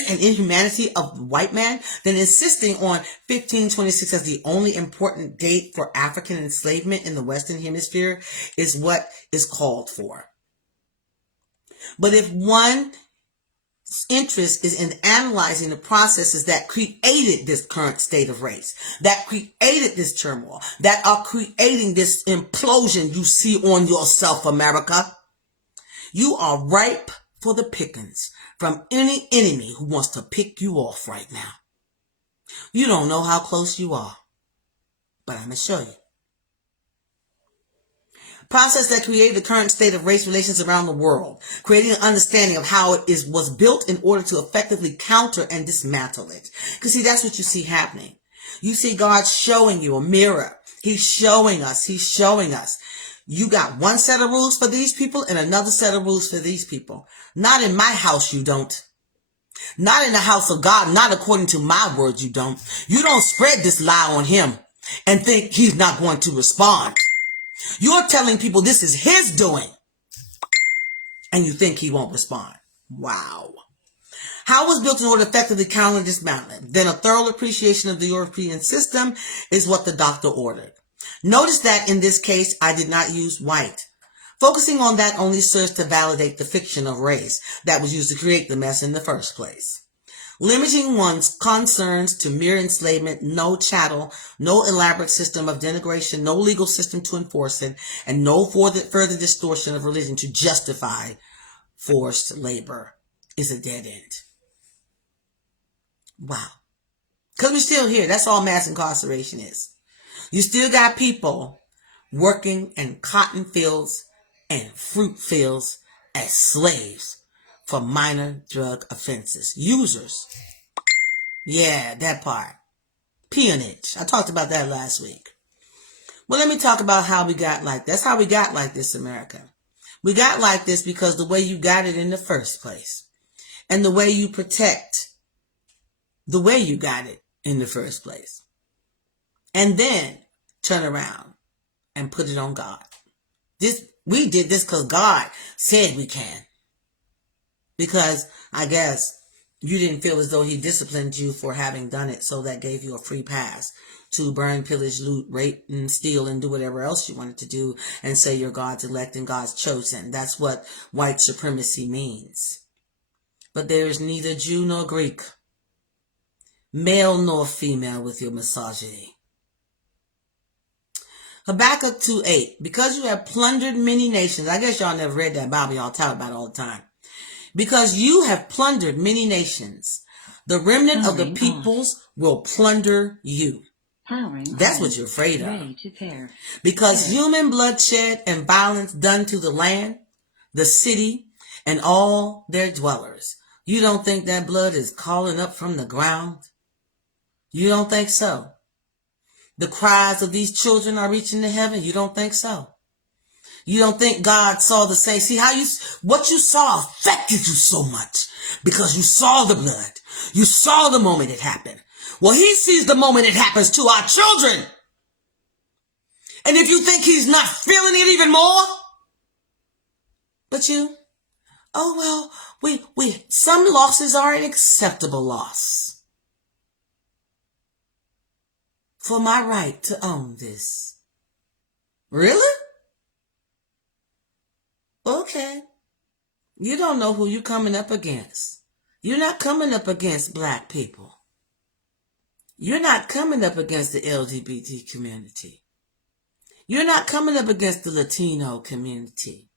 and inhumanity of the white man, then insisting on 1526 as the only important date for African enslavement in the Western Hemisphere is what is called for. But if one's interest is in analyzing the processes that created this current state of race, that created this turmoil, that are creating this implosion you see on yourself, America, you are ripe for the pickings from any enemy who wants to pick you off right now. You don't know how close you are, but I'm going to show you. Process that created the current state of race relations around the world, creating an understanding of how it was built in order to effectively counter and dismantle it. Because see, that's what you see happening. You see God showing you a mirror. He's showing us. You got one set of rules for these people and another set of rules for these people. Not in my house, you don't. Not in the house of God, not according to my word, you don't. You don't spread this lie on him and think he's not going to respond. You're telling people this is his doing, and you think he won't respond. Wow. How it was built in order to effectively counter and dismantle it. Then a thorough appreciation of the European system is what the doctor ordered. Notice that in this case, I did not use white. Focusing on that only serves to validate the fiction of race that was used to create the mess in the first place. Limiting one's concerns to mere enslavement, no chattel, no elaborate system of denigration, no legal system to enforce it, and no further distortion of religion to justify forced labor is a dead end. Wow. Because we're still here. That's all mass incarceration is. You still got people working in cotton fields and fruit fields as slaves for minor drug offenses. Users. Yeah, that part. Peonage. I talked about that last week. Well, let me talk about how we got like this. That's how we got like this, America. We got like this because the way you got it in the first place. And the way you protect the way you got it in the first place. And then turn around and put it on God. We did this because God said we can. Because I guess you didn't feel as though he disciplined you for having done it, so that gave you a free pass to burn, pillage, loot, rape, and steal, and do whatever else you wanted to do, and say you're God's elect and God's chosen. That's what white supremacy means. But there is neither Jew nor Greek, male nor female with your misogyny. Habakkuk 2:8, because you have plundered many nations. I guess y'all never read that Bible y'all talk about all the time. Because you have plundered many nations, the remnant of the peoples will plunder you. That's what you're afraid of. Because human bloodshed and violence done to the land, the city, and all their dwellers. You don't think that blood is calling up from the ground? You don't think so? The cries of these children are reaching to heaven? You don't think so? You don't think God saw the same? See how what you saw affected you so much because you saw the blood. You saw the moment it happened. Well, he sees the moment it happens to our children. And if you think he's not feeling it even more, but some losses are an acceptable loss. For my right to own this. Really? Okay. You don't know who you're coming up against. You're not coming up against black people. You're not coming up against the LGBT community. You're not coming up against the Latino community.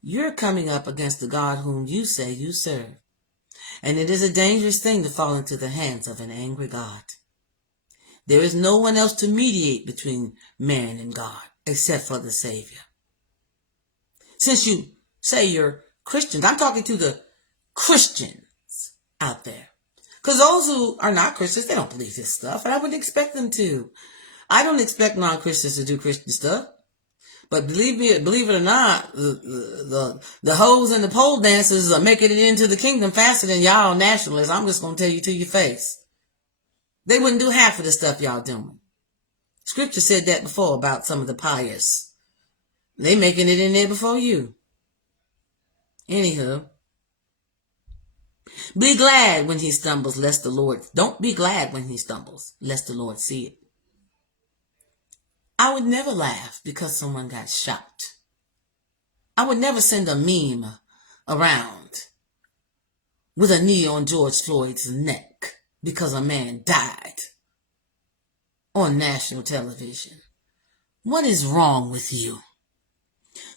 You're coming up against the God whom you say you serve. And it is a dangerous thing to fall into the hands of an angry God. There is no one else to mediate between man and God except for the Savior. Since you say you're Christians, I'm talking to the Christians out there. Because those who are not Christians, they don't believe this stuff, and I wouldn't expect them to. I don't expect non-Christians to do Christian stuff. But believe it or not, the hoes and the pole dancers are making it into the kingdom faster than y'all nationalists. I'm just going to tell you to your face. They wouldn't do half of the stuff y'all doing. Scripture said that before about some of the pious. They making it in there before you. Anywho. Be glad when he stumbles, lest the Lord... Don't be glad when he stumbles, lest the Lord see it. I would never laugh because someone got shot. I would never send a meme around with a knee on George Floyd's neck because a man died on national television. What is wrong with you?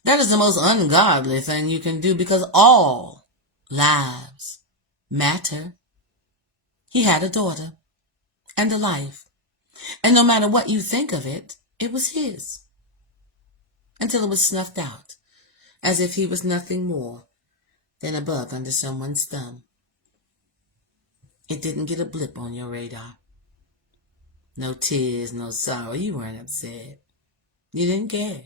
That is the most ungodly thing you can do because all lives matter. He had a daughter and a life. And no matter what you think of it, it was his. Until it was snuffed out, as if he was nothing more than a bug under someone's thumb. It didn't get a blip on your radar. No tears, no sorrow. You weren't upset. You didn't care.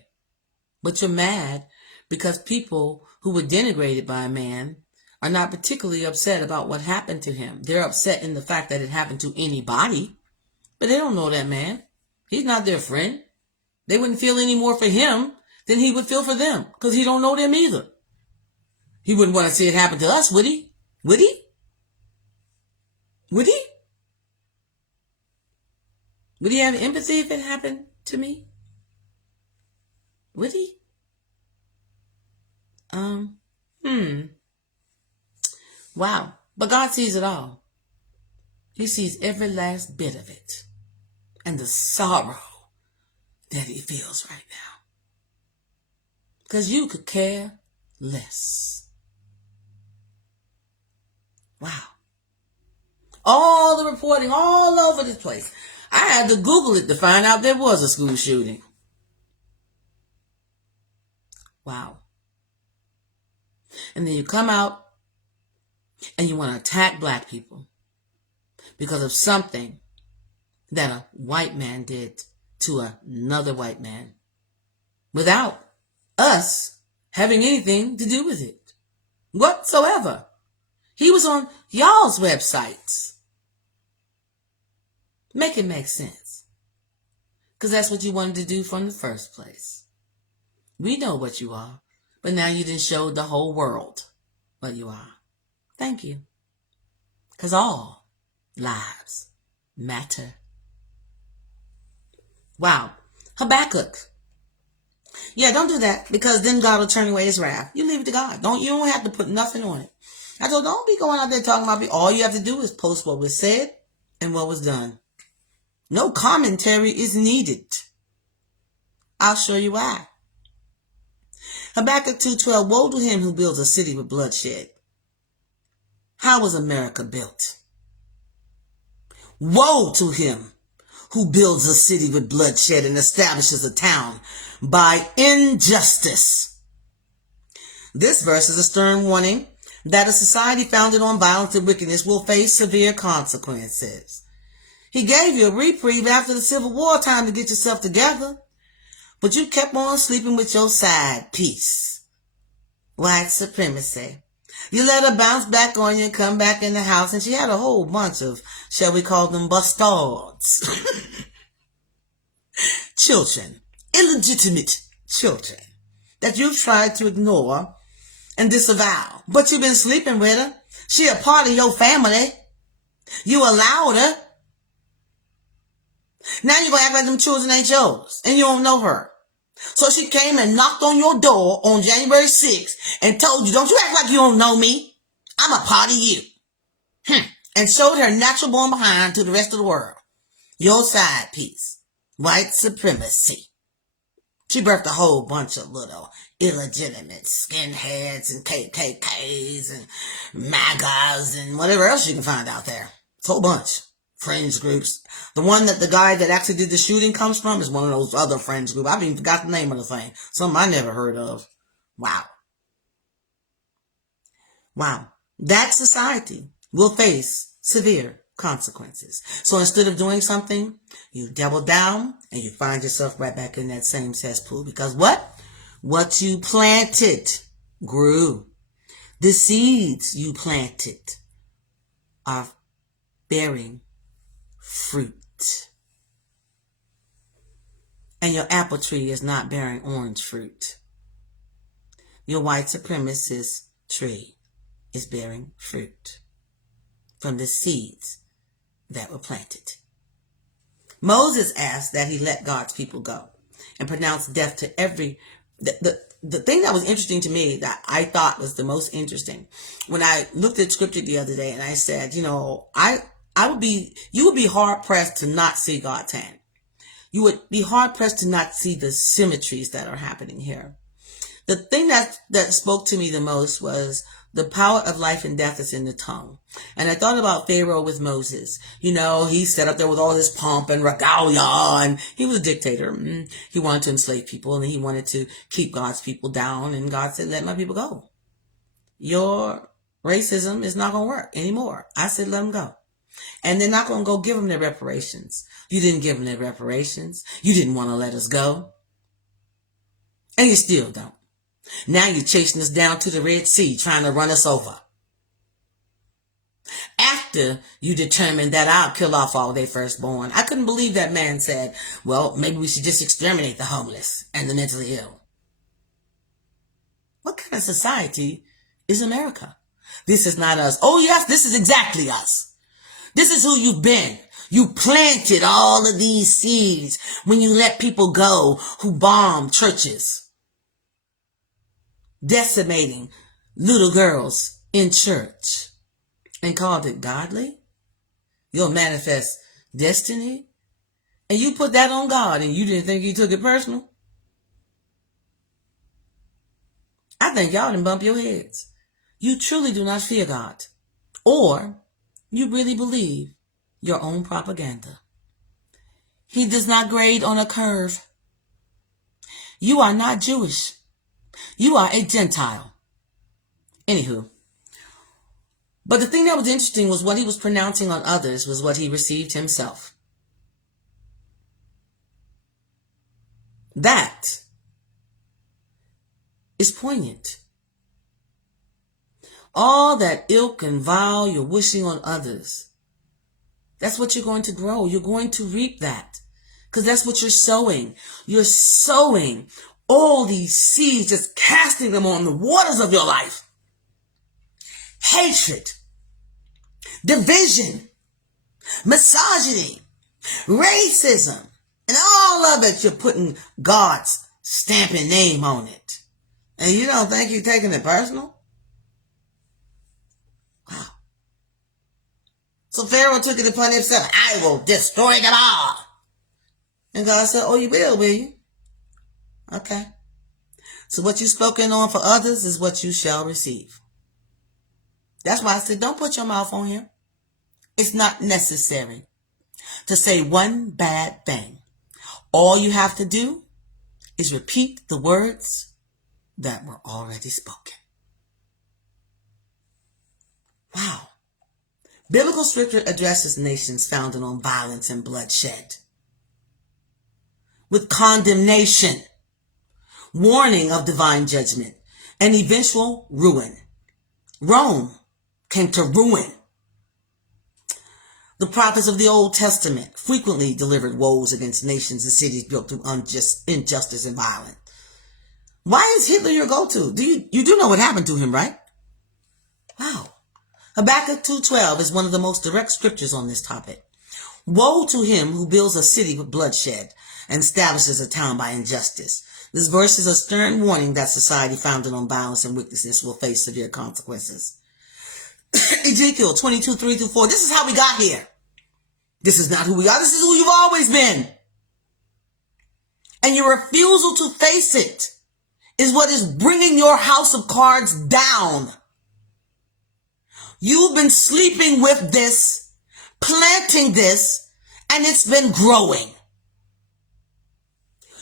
But you're mad because people who were denigrated by a man are not particularly upset about what happened to him. They're upset in the fact that it happened to anybody, but they don't know that man. He's not their friend. They wouldn't feel any more for him than he would feel for them because he don't know them either. He wouldn't want to see it happen to us, would he? Would he? Would he? Would he have empathy if it happened to me? Would he? Um, hmm. Wow. But God sees it all. He sees every last bit of it. And the sorrow that he feels right now. Because you could care less. Wow. All the reporting all over this place. I had to Google it to find out there was a school shooting. Wow. And then you come out and you want to attack black people because of something that a white man did to another white man without us having anything to do with it whatsoever. He was on y'all's websites. Make it make sense. Because that's what you wanted to do from the first place. We know what you are, but now you didn't show the whole world what you are. Thank you. Because all lives matter. Wow. Habakkuk. Yeah, don't do that, because then God will turn away his wrath. You leave it to God. You don't have to put nothing on it. I told, don't be going out there talking about me. All you have to do is post what was said and what was done. No commentary is needed. I'll show you why. Habakkuk 2:12, woe to him who builds a city with bloodshed. How was America built? Woe to him who builds a city with bloodshed and establishes a town by injustice. This verse is a stern warning that a society founded on violence and wickedness will face severe consequences. He gave you a reprieve after the Civil War time to get yourself together, but you kept on sleeping with your side piece. White supremacy. You let her bounce back on you and come back in the house, and she had a whole bunch of, shall we call them, bastards. Children, illegitimate children, that you've tried to ignore and disavow. But you've been sleeping with her. She a part of your family. You allowed her. Now you're going to act like them children ain't yours, and you don't know her. So she came and knocked on your door on January 6th and told you, don't you act like you don't know me. I'm a part of you. And showed her natural born behind to the rest of the world. Your side piece. White supremacy. She birthed a whole bunch of little illegitimate skinheads and KKKs and MAGAs and whatever else you can find out there. It's a whole bunch. Fringe groups. The one that the guy that actually did the shooting comes from is one of those other fringe groups. I've even forgot the name of the thing. Something I never heard of. Wow. Wow. That society will face severe consequences. So instead of doing something, you double down and you find yourself right back in that same cesspool. Because what? What you planted grew. The seeds you planted are bearing fruit. And your apple tree is not bearing orange fruit. Your white supremacist tree is bearing fruit from the seeds that were planted. Moses asked that he let God's people go and pronounce death to every... The thing that was interesting to me, that I thought was the most interesting, when I looked at scripture the other day and I said, you would be hard pressed to not see God's hand. You would be hard pressed to not see the symmetries that are happening here. The thing that spoke to me the most was the power of life and death is in the tongue. And I thought about Pharaoh with Moses. He sat up there with all his pomp and regalia, and he was a dictator. He wanted to enslave people, and he wanted to keep God's people down. And God said, let my people go. Your racism is not going to work anymore. I said, let them go. And they're not going to go give them their reparations. You didn't give them their reparations. You didn't want to let us go. And you still don't. Now you're chasing us down to the Red Sea, trying to run us over. After you determined that I'll kill off all their firstborn. I couldn't believe that man said, well, maybe we should just exterminate the homeless and the mentally ill. What kind of society is America? This is not us. Oh, yes, this is exactly us. This is who you've been. You planted all of these seeds when you let people go who bombed churches. decimating little girls in church and called it godly, your manifest destiny, and you put that on God and you didn't think he took it personal? I think y'all done bump your heads. You truly do not fear God, or you really believe your own propaganda. He does not grade on a curve. You are not Jewish. You are a Gentile. Anywho. But the thing that was interesting was what he was pronouncing on others was what he received himself. That is poignant. All that ilk and vile you're wishing on others, that's what you're going to grow. You're going to reap that. Because that's what you're sowing. You're sowing all these seeds, just casting them on the waters of your life. Hatred, division, misogyny, racism, and all of it, you're putting God's stamping name on it. And you don't think you're taking it personal? Wow. So Pharaoh took it upon himself. I will destroy them all. And God said, oh, you will you? Okay. So what you've spoken on for others is what you shall receive. That's why I said, don't put your mouth on him. It's not necessary to say one bad thing. All you have to do is repeat the words that were already spoken. Wow. Biblical scripture addresses nations founded on violence and bloodshed with condemnation, warning of divine judgment, and eventual ruin. Rome came to ruin. The prophets of the Old Testament frequently delivered woes against nations and cities built through injustice and violence. Why is Hitler your go-to? You do know what happened to him, right? Wow. Habakkuk 2:12 is one of the most direct scriptures on this topic. Woe to him who builds a city with bloodshed and establishes a town by injustice. This verse is a stern warning that society founded on violence and wickedness will face severe consequences. Ezekiel 22:3-4. This is how we got here. This is not who we are. This is who you've always been. And your refusal to face it is what is bringing your house of cards down. You've been sleeping with this, planting this, and it's been growing.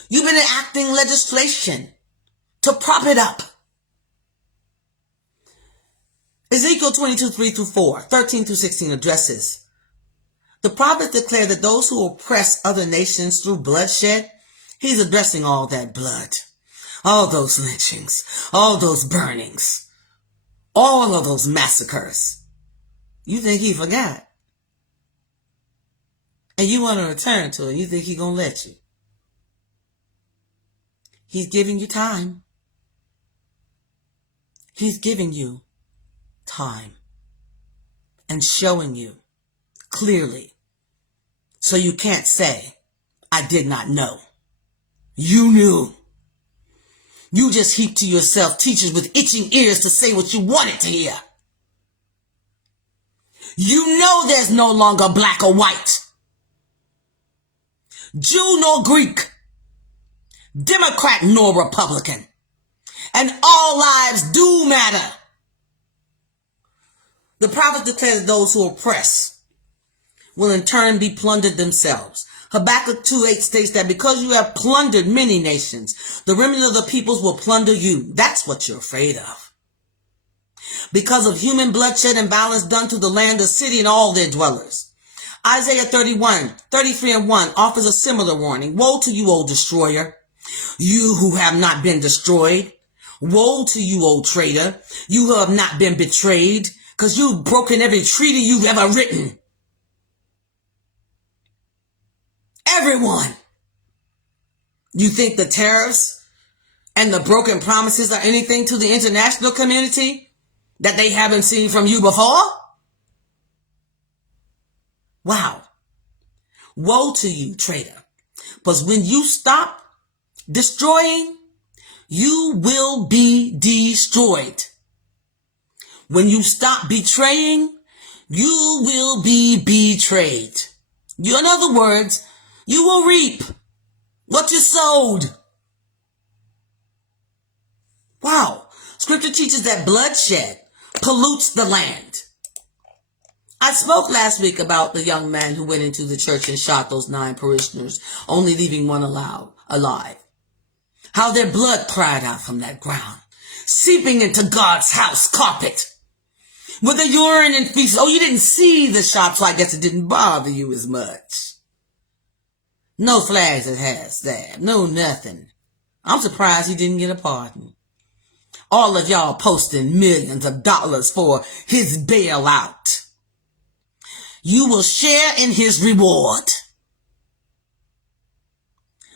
You've been enacting legislation to prop it up. Ezekiel 22:3-4, 13-16 addresses. The prophet declared that those who oppress other nations through bloodshed, he's addressing all that blood, all those lynchings, all those burnings, all of those massacres. You think he forgot? And you want to return to it. You think he's going to let you? He's giving you time. He's giving you time and showing you clearly so you can't say, I did not know. You knew. You just heap to yourself teachers with itching ears to say what you wanted to hear. You know there's no longer black or white, Jew nor Greek, Democrat nor Republican, and all lives do matter. The prophet declares those who oppress will in turn be plundered themselves. Habakkuk 2:8 states that because you have plundered many nations, the remnant of the peoples will plunder you. That's what you're afraid of. Because of human bloodshed and violence done to the land, the city, and all their dwellers. Isaiah 33:1 offers a similar warning. Woe to you, O destroyer, you who have not been destroyed. Woe to you, O traitor, you who have not been betrayed, because you've broken every treaty you've ever written. Everyone. You think the tariffs and the broken promises are anything to the international community that they haven't seen from you before? Wow. Woe to you, traitor. Because when you stop destroying, you will be destroyed. When you stop betraying, you will be betrayed. In other words, you will reap what you sowed. Wow. Scripture teaches that bloodshed pollutes the land. I spoke last week about the young man who went into the church and shot those 9 parishioners, only leaving one alive. How their blood cried out from that ground, seeping into God's house carpet. With the urine and feces. Oh, you didn't see the shot, so I guess it didn't bother you as much. No flags that has that. No nothing. I'm surprised he didn't get a pardon. All of y'all posting millions of dollars for his bailout. You will share in his reward.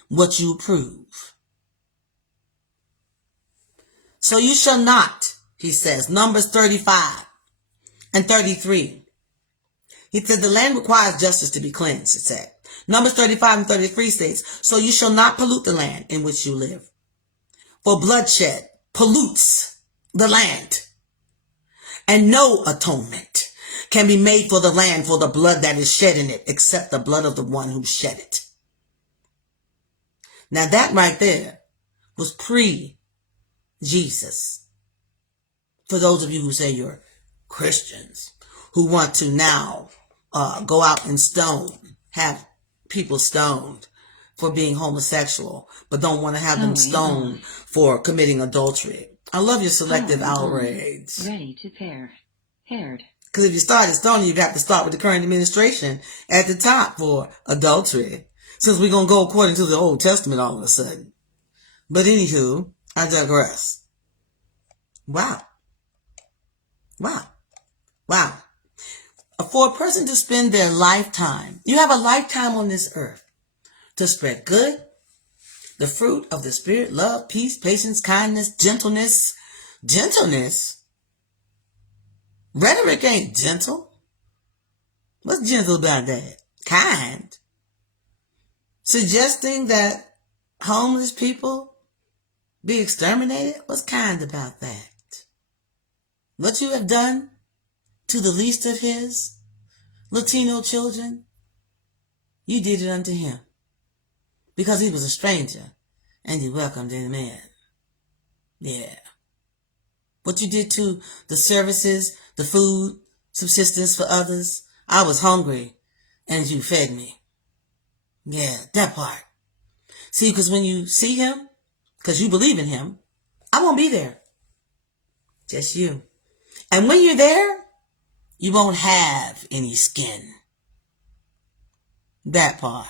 What you prove. So you shall not, he says, Numbers 35 and 33. He said the land requires justice to be cleansed, it said. Numbers 35 and 33 states, so you shall not pollute the land in which you live. For bloodshed pollutes the land, and no atonement can be made for the land for the blood that is shed in it, except the blood of the one who shed it. Now that right there was pre-Jesus. For those of you who say you're Christians, who want to now go out and have people stoned for being homosexual, but don't want to have them stoned for committing adultery. I love your selective outrage. Ready to paired. Because if you started stoning, you'd have to start with the current administration at the top for adultery. Since we're going to go according to the Old Testament all of a sudden. But anywho, I digress. Wow. For a person to spend their lifetime, you have a lifetime on this earth to spread good, the fruit of the Spirit, love, peace, patience, kindness, gentleness. Gentleness? Rhetoric ain't gentle. What's gentle about that? Kind. Suggesting that homeless people be exterminated? What's kind about that? What you have done to the least of his Latino children, you did it unto him. Because he was a stranger and you welcomed him in. Yeah. What you did to the services, the food, subsistence for others. I was hungry and you fed me. Yeah, that part. See, because when you see him, because you believe in him, I won't be there. Just you. And when you're there, you won't have any skin. That part.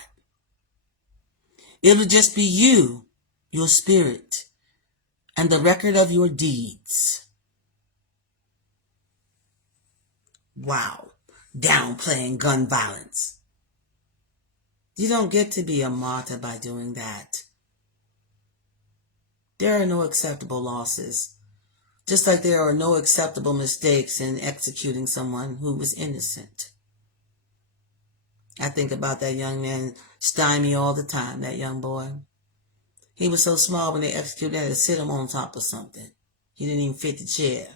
It'll just be you, your spirit, and the record of your deeds. Wow. Downplaying gun violence. You don't get to be a martyr by doing that. There are no acceptable losses. Just like there are no acceptable mistakes in executing someone who was innocent. I think about that young man, Stymie, all the time, that young boy. He was so small when they executed, they had to sit him on top of something. He didn't even fit the chair.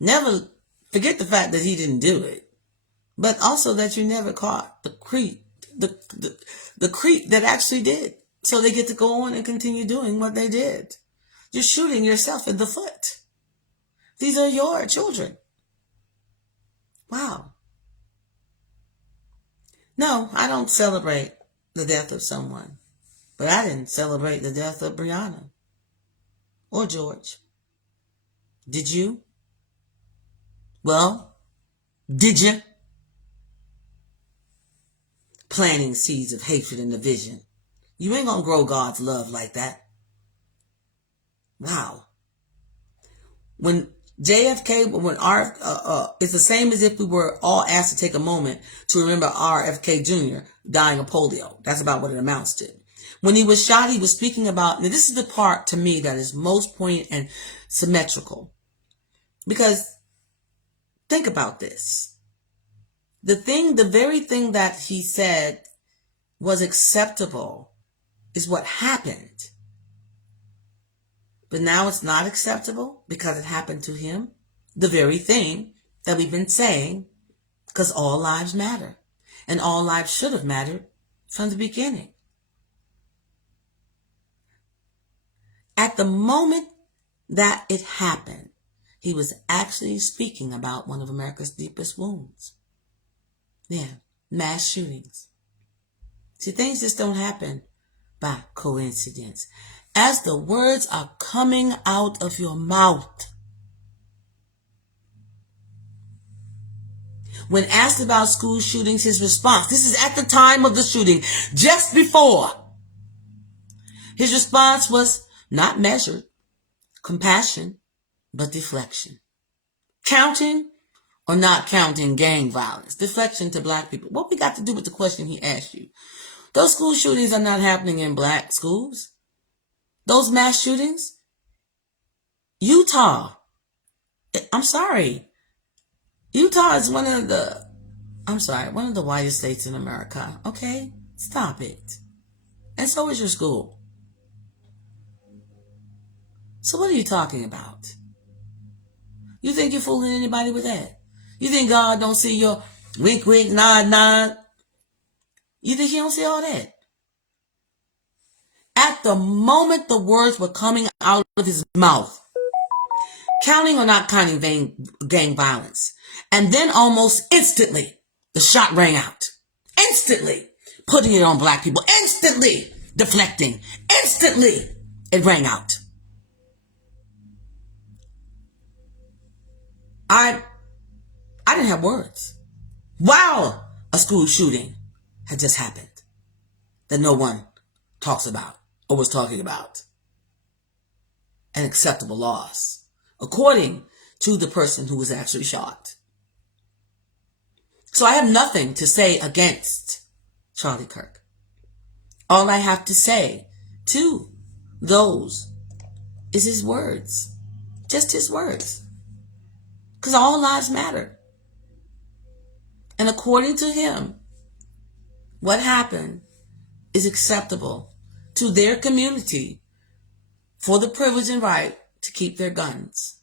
Never forget the fact that he didn't do it, but also that you never caught the creep that actually did. So they get to go on and continue doing what they did. You're shooting yourself in the foot. These are your children. Wow. No, I don't celebrate the death of someone. But I didn't celebrate the death of Breonna or George. Did you? Well, did you? Planting seeds of hatred and division. You ain't gonna grow God's love like that. Wow. When JFK, it's the same as if we were all asked to take a moment to remember RFK Jr. dying of polio. That's about what it amounts to. When he was shot, he was speaking about, now this is the part to me that is most poignant and symmetrical. Because think about this. The very thing that he said was acceptable is what happened. But now it's not acceptable because it happened to him. The very thing that we've been saying, because all lives matter. And all lives should have mattered from the beginning. At the moment that it happened, he was actually speaking about one of America's deepest wounds. Yeah, mass shootings. See, things just don't happen by coincidence. As the words are coming out of your mouth, when asked about school shootings, his response, this is at the time of the shooting, just before, his response was not measured compassion, but deflection. Counting or not counting gang violence. Deflection to black people. What we got to do with the question he asked you? Those school shootings are not happening in black schools. Those mass shootings, Utah, I'm sorry. Utah is one of the whitest states in America. Okay? Stop it. And so is your school. So what are you talking about? You think you're fooling anybody with that? You think God don't see your wink, wink, nod, nod? You think he don't see all that? At the moment the words were coming out of his mouth, counting or not counting gang violence, and then almost instantly, the shot rang out. Instantly, putting it on black people. Instantly, deflecting. Instantly, it rang out. I didn't have words. While a school shooting had just happened that no one talks about or was talking about. An acceptable loss, according to the person who was actually shot. So I have nothing to say against Charlie Kirk. All I have to say to those is his words. Just his words. Because all lives matter. And according to him, what happened is acceptable to their community for the privilege and right to keep their guns.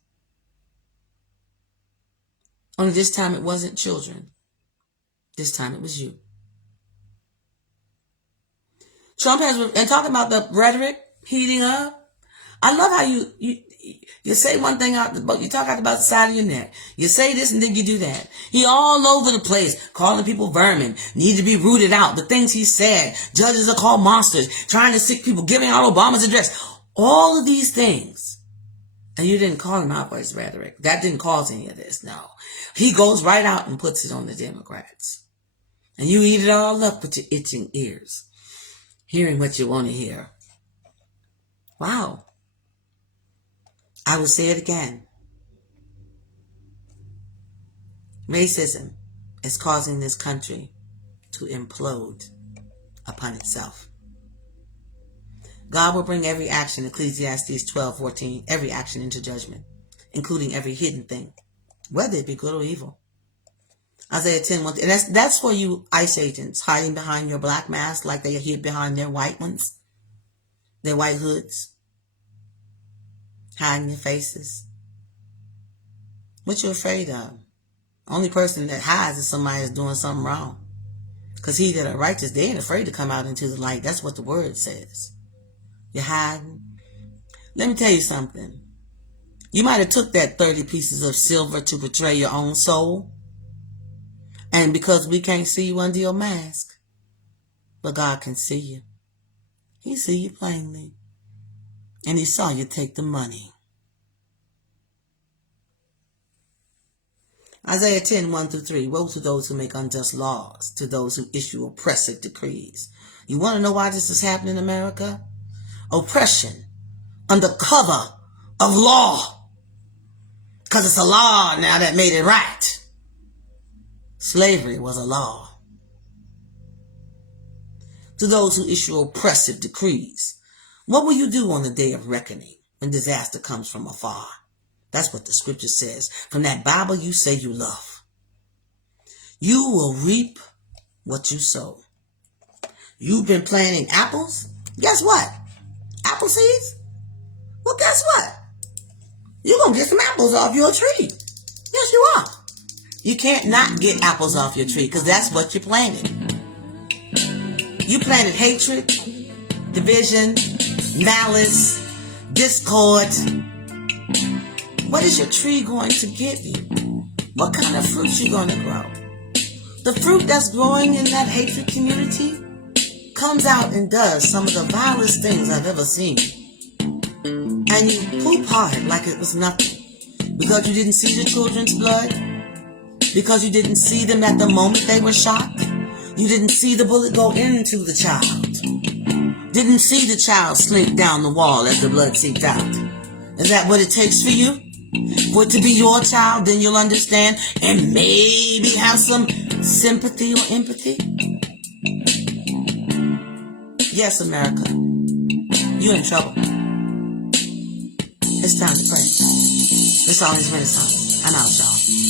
Only this time it wasn't children. This time it was you. Trump has, and talking about the rhetoric heating up, I love how you say one thing out the book, you talk out about the side of your neck. You say this and then you do that. He all over the place, calling people vermin, need to be rooted out. The things he said, judges are called monsters, trying to sick people, giving out Obama's address. All of these things. And you didn't call him out for his rhetoric. That didn't cause any of this, no. He goes right out and puts it on the Democrats. And you eat it all up with your itching ears, hearing what you want to hear. Wow. I will say it again. Racism is causing this country to implode upon itself. God will bring every action, Ecclesiastes 12:14, every action into judgment, including every hidden thing, whether it be good or evil. Isaiah 10:1, and that's for you ICE agents hiding behind your black mask like they hid behind their white ones, their white hoods. Hiding your faces. What you afraid of? Only person that hides is somebody that's doing something wrong. Because he that are righteous, they ain't afraid to come out into the light. That's what the word says. You're hiding. Let me tell you something. You might have took that 30 pieces of silver to betray your own soul. And because we can't see you under your mask, but God can see you. He see you plainly. And he saw you take the money. Isaiah 10:1-3. Woe to those who make unjust laws, to those who issue oppressive decrees. You want to know why this is happening in America? Oppression under cover of law. Because it's a law now that made it right. Slavery was a law. To those who issue oppressive decrees. What will you do on the day of reckoning when disaster comes from afar? That's what the scripture says from that Bible you say you love. You will reap what you sow. You've been planting apples. Guess what? Apple seeds? Well, guess what? You're going to get some apples off your tree. Yes, you are. You can't not get apples off your tree because that's what you planted. You planted hatred, division, malice, discord. What is your tree going to give you? What kind of fruit you going to grow? The fruit that's growing in that hatred community comes out and does some of the vilest things I've ever seen. And you poo-pah it like it was nothing. Because you didn't see the children's blood? Because you didn't see them at the moment they were shot? You didn't see the bullet go into the child? Didn't see the child slink down the wall as the blood seeped out? Is that what it takes for you? For it to be your child, then you'll understand and maybe have some sympathy or empathy? Yes, America, you're in trouble. It's time to pray. It's always Renaissance. I'm out, y'all.